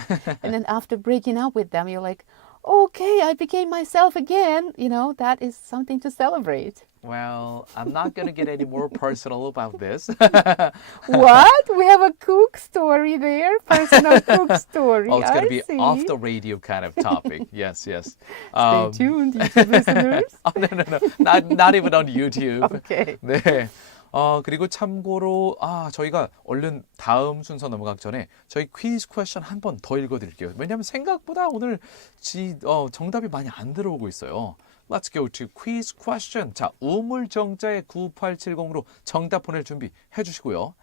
And then after breaking up with them, you're like, okay, I became myself again. You know, that is something to celebrate. Well, I'm not going to get any more personal about this. What? We have a cook story there? Personal cook story. Oh, it's going I to be see. off the radio kind of topic. Yes, yes. Stay tuned, YouTube listeners. Oh, no. Not even on YouTube. Okay. 네. 그리고 참고로 저희가 얼른 다음 순서 넘어가기 전에 저희 퀴즈 퀘스천 한 번 더 읽어드릴게요. 왜냐하면 생각보다 오늘 정답이 많이 안 들어오고 있어요. Let's go to quiz question. 자, 우물정자의 9870으로 정답 보낼 준비 해주시고요.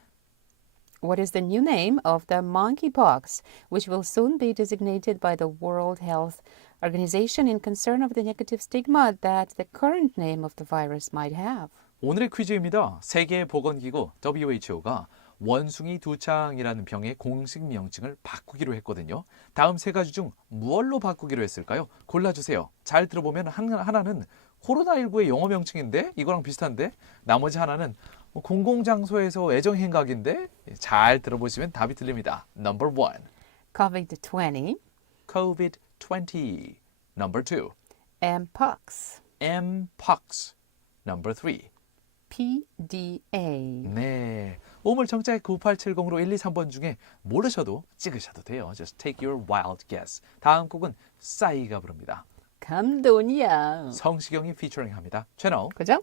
What is the new name of the monkeypox, which will soon be designated by the World Health Organization in concern of the negative stigma that the current name of the virus might have? 오늘의 퀴즈입니다. 세계보건기구 WHO가 원숭이 두창이라는 병의 공식 명칭을 바꾸기로 했거든요. 다음 세 가지 중 무엇로 바꾸기로 했을까요? 골라주세요. 잘 들어보면 하나는 코로나19의 영어 명칭인데 이거랑 비슷한데 나머지 하나는 공공장소에서 애정행각인데 잘 들어보시면 답이 들립니다. Number 1. COVID-20. COVID-20. Number 2. Mpox. Mpox. Number 3. PDA. 네. 우물정자 9870으로 1, 2, 3번 중에 모르셔도 찍으셔도 돼요. Just take your wild guess. 다음 곡은 싸이가 부릅니다. 감동이야. 성시경이 피처링합니다. 채널 그죠?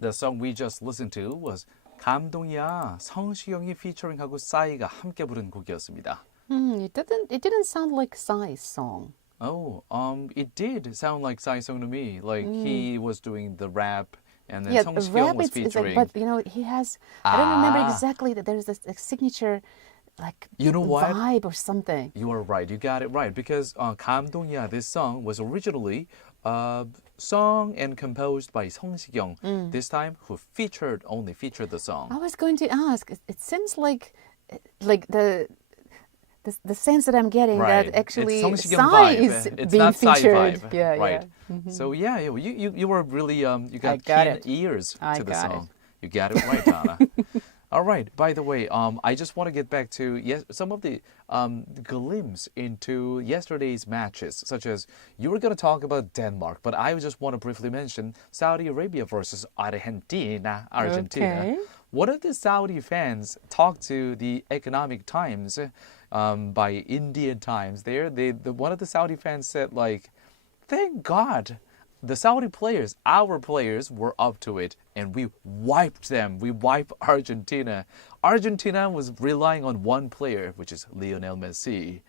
The song we just listened to was 감동이야. 성시경이 피처링하고 싸이가 함께 부른 곡이었습니다. It didn't sound like Psy's song. Oh, it did sound like Psy song to me. Like he was doing the rap and then Yeah, 성시경 was is like, featuring. but you know, he has, I don't remember Ah. exactly that there's a signature like You know what? vibe or something. You are right. You got it right because 감동이야, this song was originally sung and composed by 성시경. This time, who only featured the song. I was going to ask, it seems like the sense that I'm getting Right. that actually It's 성시경 Psy vibe. is It's being not Psy featured. vibe. Yeah, right. yeah. So yeah, you were really you got got keen it. ears I to the got song. You got it right, Donna. All right. By the way, I just want to get back to some of the glimpse into yesterday's matches, such as you were going to talk about Denmark, but I just want to briefly mention Saudi Arabia versus Argentina. Okay. One of the Saudi fans talked to the Economic Times by Indian Times. One of the Saudi fans said, like, thank God the Saudi players, our players, were up to it, and we wiped them. We wiped Argentina. Argentina was relying on one player, which is Lionel Messi.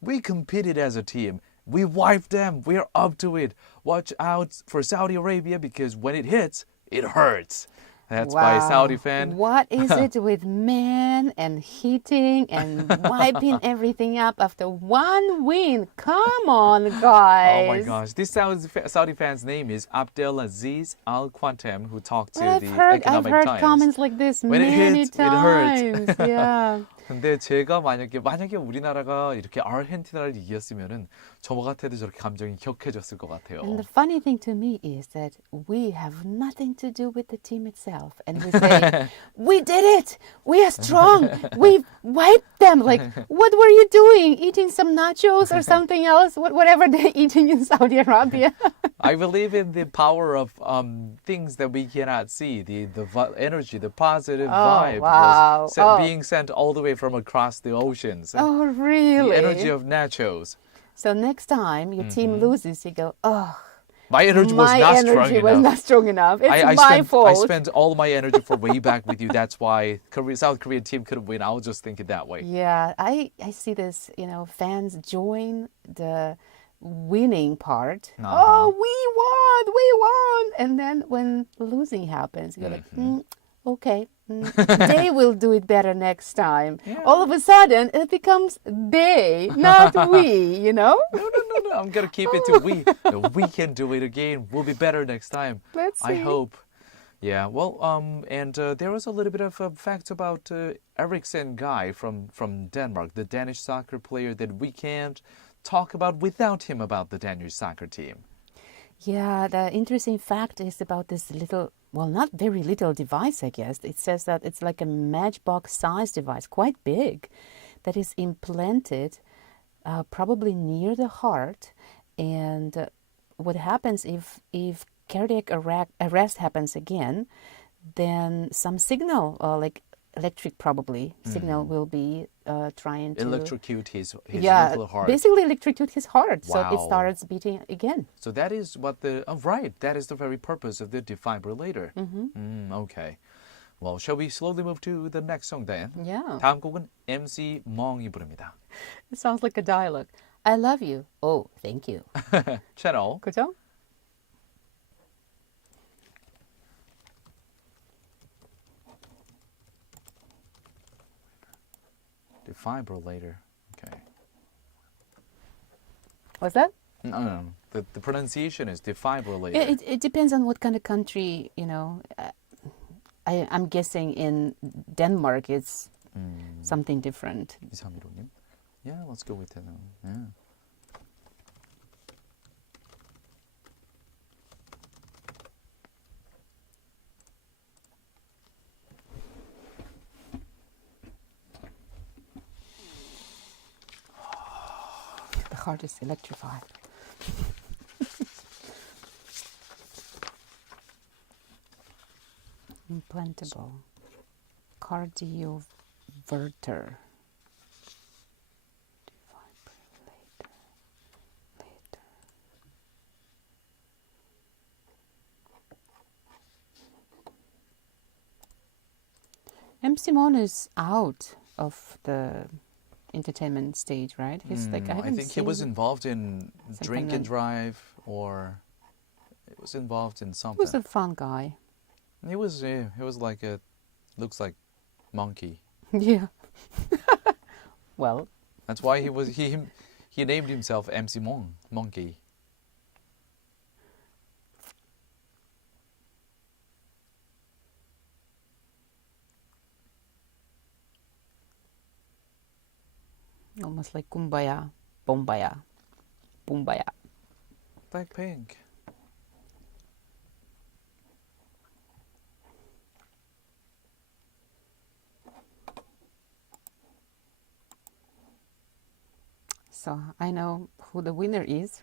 We competed as a team. We wiped them. We're up to it. Watch out for Saudi Arabia because when it hits, it hurts. That's by a Saudi fan. What is it with men and hitting and wiping everything up after one win? Come on, guys. Oh my gosh. This Saudi fan's name is Abdelaziz Al Quatem, who talked to But the I've Economic heard Times. comments like this When it many hits, it hurts. times. Yeah. 근데 제가 만약에 우리나라가 이렇게 아르헨티나를 이겼으면은 저 같아도 저렇게 감정이 격해졌을 것 같아요. And the funny thing to me is that we have nothing to do with the team itself. And we say, we did it! We are strong! We wiped them! Like, what were you doing? Eating some nachos or something else? Whatever they're eating in Saudi Arabia. I believe in the power of things that we cannot see. The energy, the positive vibe wow. was being sent all the way from across the oceans. Oh, The really? energy of nachos. So next time your team loses, you go, oh, My energy was my not strong energy was enough. not strong enough. It's I my fault. I spent all my energy for way back with you. That's why South Korean team couldn't win. I was just thinking that way. Yeah, I see this, fans join the winning part. Oh, we won! And then when losing happens, you're like, okay, they will do it better next time. Yeah. All of a sudden, it becomes they, not we, No. I'm going to keep it to we. We can do it again. We'll be better next time. Let's see. I hope. Yeah, well, and there was a little bit of facts about Eriksen guy from Denmark, the Danish soccer player that we can't talk about without him about the Danish soccer team. Yeah, the interesting fact is about this little, well, not very little device, I guess. It says that it's like a matchbox-sized device, quite big, that is implanted probably near the heart. And what happens if cardiac arrest happens again, then some signal, like electric probably, signal will be trying to... Electrocute his little heart. Basically electrocute his heart, so it Wow. starts beating again. So that is what that is the very purpose of the defibrillator. Okay. Well, shall we slowly move to the next song then? Yeah. 다음 곡은 MC 멍이 부릅니다. It sounds like a dialogue. I love you. Oh, thank you. 채널 그죠? defibrillator. Okay. What's that? No. The pronunciation is defibrillator. Yeah, it depends on what kind of country, I'm guessing in Denmark it's something different. 2315님. Yeah, let's go with it. Yeah. The heart is electrified. Implantable cardioverter. Defibrillator. Later. MC Mon is out of the entertainment stage, right? He's like, I I haven't think he was seen- involved in drink and like- drive, or it was involved in He something. was a fun guy. He was like looks like monkey. Yeah. Well, That's why he named himself MC Monkey. almost like kumbaya, bombaya, bombaya. Blackpink. So I know who the winner is.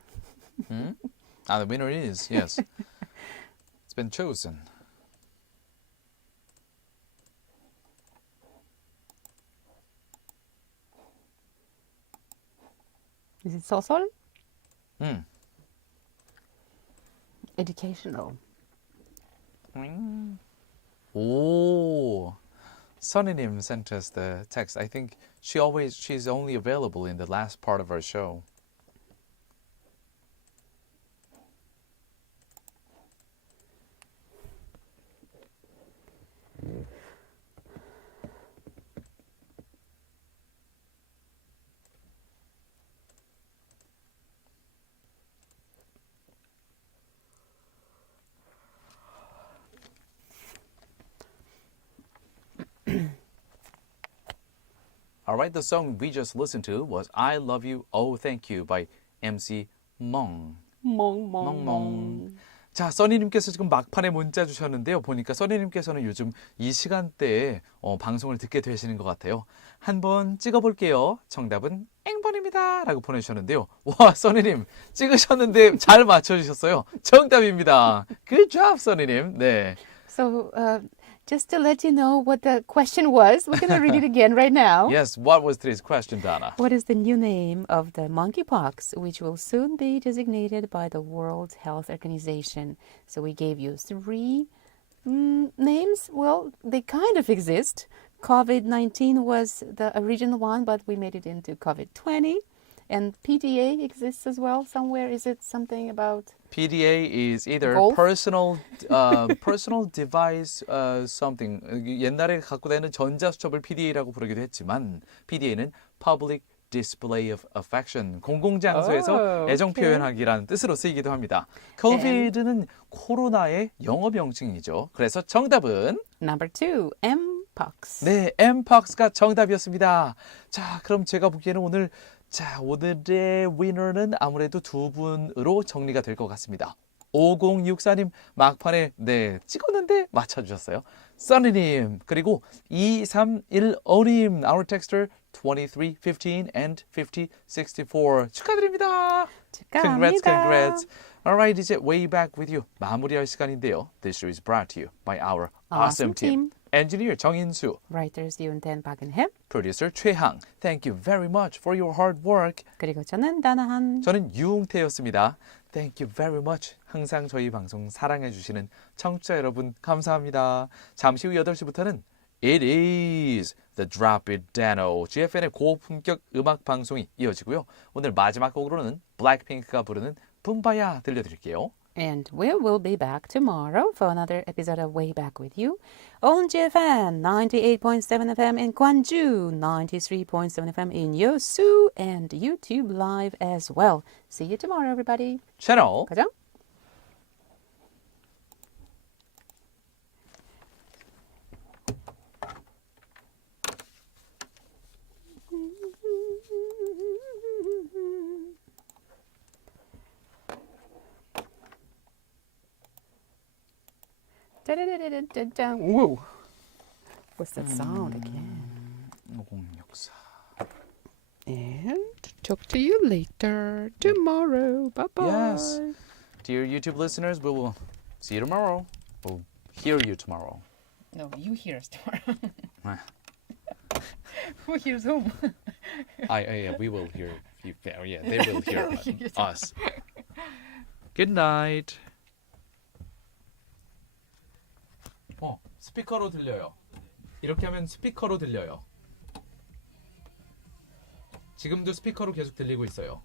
The winner is, yes. It's been chosen. Is it Sosol? Hmm. Educational. Oh, Sunnynim sent us the text. I think she's only available in the last part of our show. Alright, the song we just listened to was I Love You, Oh Thank You by MC 멍. 멍멍. 자, 써니님께서 지금 막판에 문자 주셨는데요. 보니까 써니님께서는 요즘 이 시간대에 방송을 듣게 되시는 것 같아요. 한번 찍어볼게요. 정답은 X번입니다. 라고 보내주셨는데요. 와, 써니님 찍으셨는데 잘 맞춰주셨어요. 정답입니다. Good job, 써니님. 네. So, just to let you know what the question was, we're going to read it again right now. Yes, what was today's question, Donna? What is the new name of the monkeypox, which will soon be designated by the World Health Organization? So we gave you three names. Well, they kind of exist. COVID-19 was the original one, but we made it into COVID-20. And PDA exists as well somewhere. Is it something about... PDA is either Golf? personal device something. 옛날에 갖고 다니는 전자수첩을 PDA라고 부르기도 했지만 PDA는 Public Display of Affection. 공공장소에서 애정 okay. 표현하기라는 뜻으로 쓰이기도 합니다. COVID는 코로나의 영어 명칭이죠. 그래서 정답은 Number 2, Mpox. 네, Mpox가 정답이었습니다. 자, 그럼 제가 보기에는 오늘의 위너는 아무래도 두 분으로 정리가 될 것 같습니다. 5064님 막판에 찍었는데 맞춰주셨어요. 써니님 그리고 2315님 our texter 2315 and 5064 축하드립니다. 축하합니다. Congrats. Alright, 이제 Way Back With You 마무리할 시간인데요. This show is brought to you by our awesome team. Engineer 정인수, Writers 윤텐 박은혜, Producer 최항. Thank you very much for your hard work. 그리고 저는 다나한. 저는 유웅태였습니다. Thank you very much. 항상 저희 방송 사랑해 주시는 청취자 여러분 감사합니다. 잠시 후 8시부터는 It is the Drop It Dano GFN의 고품격 음악 방송이 이어지고요. 오늘 마지막 곡으로는 블랙핑크가 부르는 붐바야 들려드릴게요. And we will be back tomorrow for another episode of Way Back With You on GFN 98.7 FM in Gwangju, 93.7 FM in Yosu, and YouTube Live as well. See you tomorrow, everybody. 채널 가자. Whoa. What's that sound again? 5064. And talk to you later tomorrow. Bye-bye. Yes. Dear YouTube listeners, we will see you tomorrow. We'll hear you tomorrow. No, you hear us tomorrow. Who hears whom? Yeah, we will hear you. Yeah, they will hear us. Good night. 스피커로 들려요. 이렇게 하면 스피커로 들려요. 지금도 스피커로 계속 들리고 있어요.